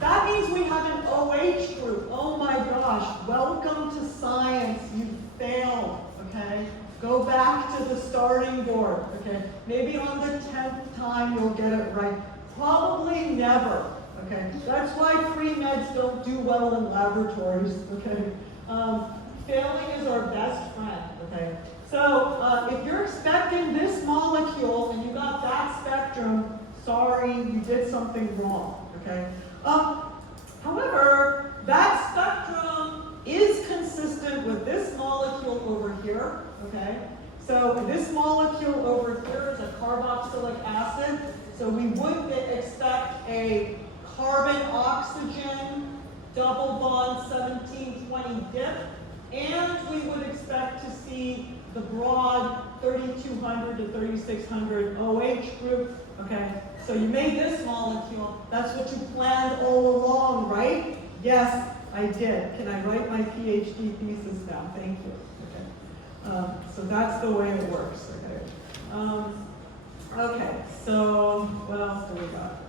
That means we have an OH group. Oh my gosh, welcome to science, you failed, okay? Go back to the starting board, okay? Maybe on the 10th time you'll get it right. Probably never, okay? That's why pre-meds don't do well in laboratories, okay? Failing is our best friend, okay? So if you're expecting this molecule and you got that spectrum, sorry, you did something wrong, okay? However, that spectrum is consistent with this molecule over here, okay? So this molecule over here is a carboxylic acid, so we would expect a carbon-oxygen double bond 1720 dip, and we would expect to see the broad 3200 to 3600 OH group, okay? So you made this molecule, that's what you planned all along, right? Yes, I did. Can I write my PhD thesis now? Thank you. Okay. So that's the way it works, okay? Okay, so what else do we got?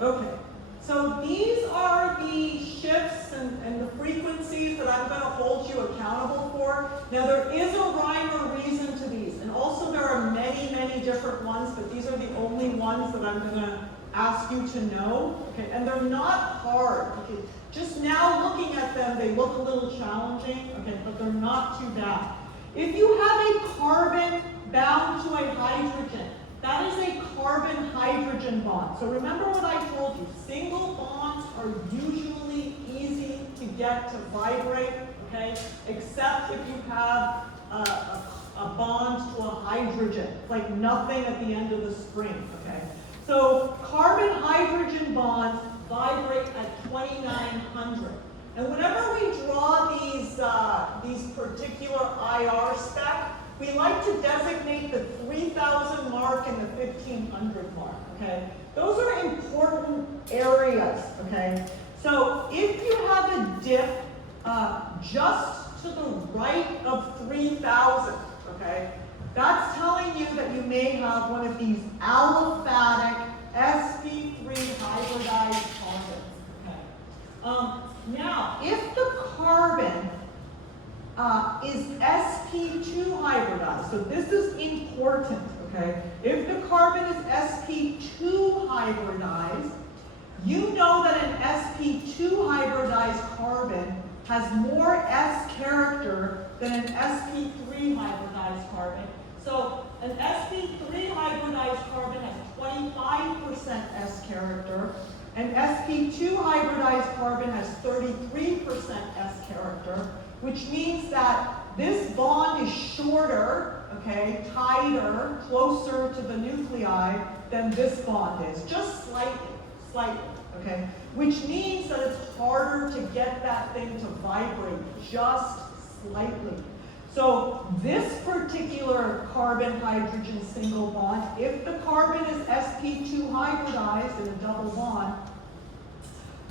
Okay, so these are the shifts and the frequencies that I'm going to hold you accountable for. Now there is a rhyme or reason to these, and also there are many, many different ones, but these are the only ones that I'm going to ask you to know, okay? And they're not hard, okay? Just now looking at them, they look a little challenging, okay, but they're not too bad. If you have a carbon bound to a hydrogen, that is a carbon-hydrogen bond. So remember what I told you, single bonds are usually easy to get to vibrate, okay, except if you have a bond to a hydrogen, like nothing at the end of the string, okay? So carbon-hydrogen bonds vibrate at 2900. And whenever we draw these particular IR spec, we like to designate the 3000 mark and the 1500 mark, okay? Those are important areas, okay? So if you have a dip just to the right of 3000, okay, that's telling you that you may have one of these aliphatic sp3 hybridized carbons, okay? Now, if the carbon is sp2 hybridized, so this is important, okay? If the carbon is sp2 hybridized, you know that an sp2 hybridized carbon has more S character than an sp3 hybridized carbon. So an sp3 hybridized carbon has 25% S character, and sp2 hybridized carbon has 33% S character, which means that this bond is shorter, okay, tighter, closer to the nuclei than this bond is, just slightly, okay? Which means that it's harder to get that thing to vibrate, just slightly. So this particular carbon-hydrogen single bond, if the carbon is sp2 hybridized in a double bond,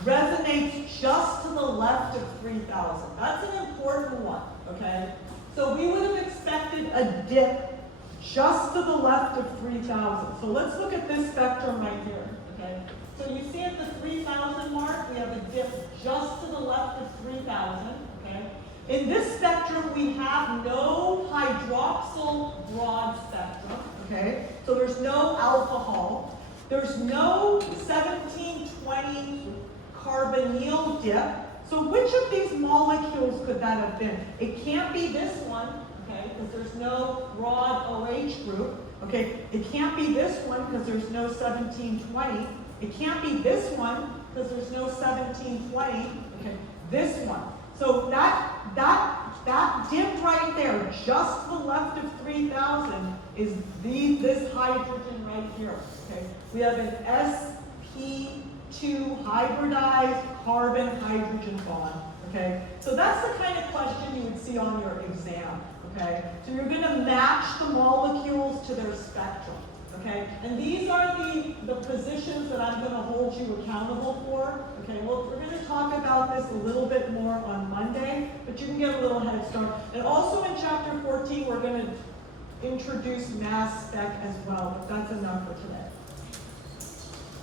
resonates just to the left of 3,000. That's an important one, okay? So we would have expected a dip just to the left of 3,000. So let's look at this spectrum right here, okay? So you see at the 3,000 mark, we have a dip just to the left of 3,000, okay? In this spectrum, we have no hydroxyl broad spectrum, okay? So there's no alcohol. There's no 1720 carbonyl dip. So which of these molecules could that have been? It can't be this one, okay, because there's no broad OH group. Okay, it can't be this one because there's no 1720. It can't be this one because there's no 1720. Okay, this one. So that dip right there, just to the left of 3,000, is this hydrogen right here. Okay, we have an sp2 hybridized carbon-hydrogen bond. Okay, so that's the kind of question you would see on your exam. Okay, so you're going to match the molecules to their spectrum. Okay, and these are the positions that I'm going to hold you accountable for. Okay, well, we're going to talk about this a little bit more on Monday, but you can get a little head start. And also in chapter 14, we're going to introduce mass spec as well, but that's enough for today.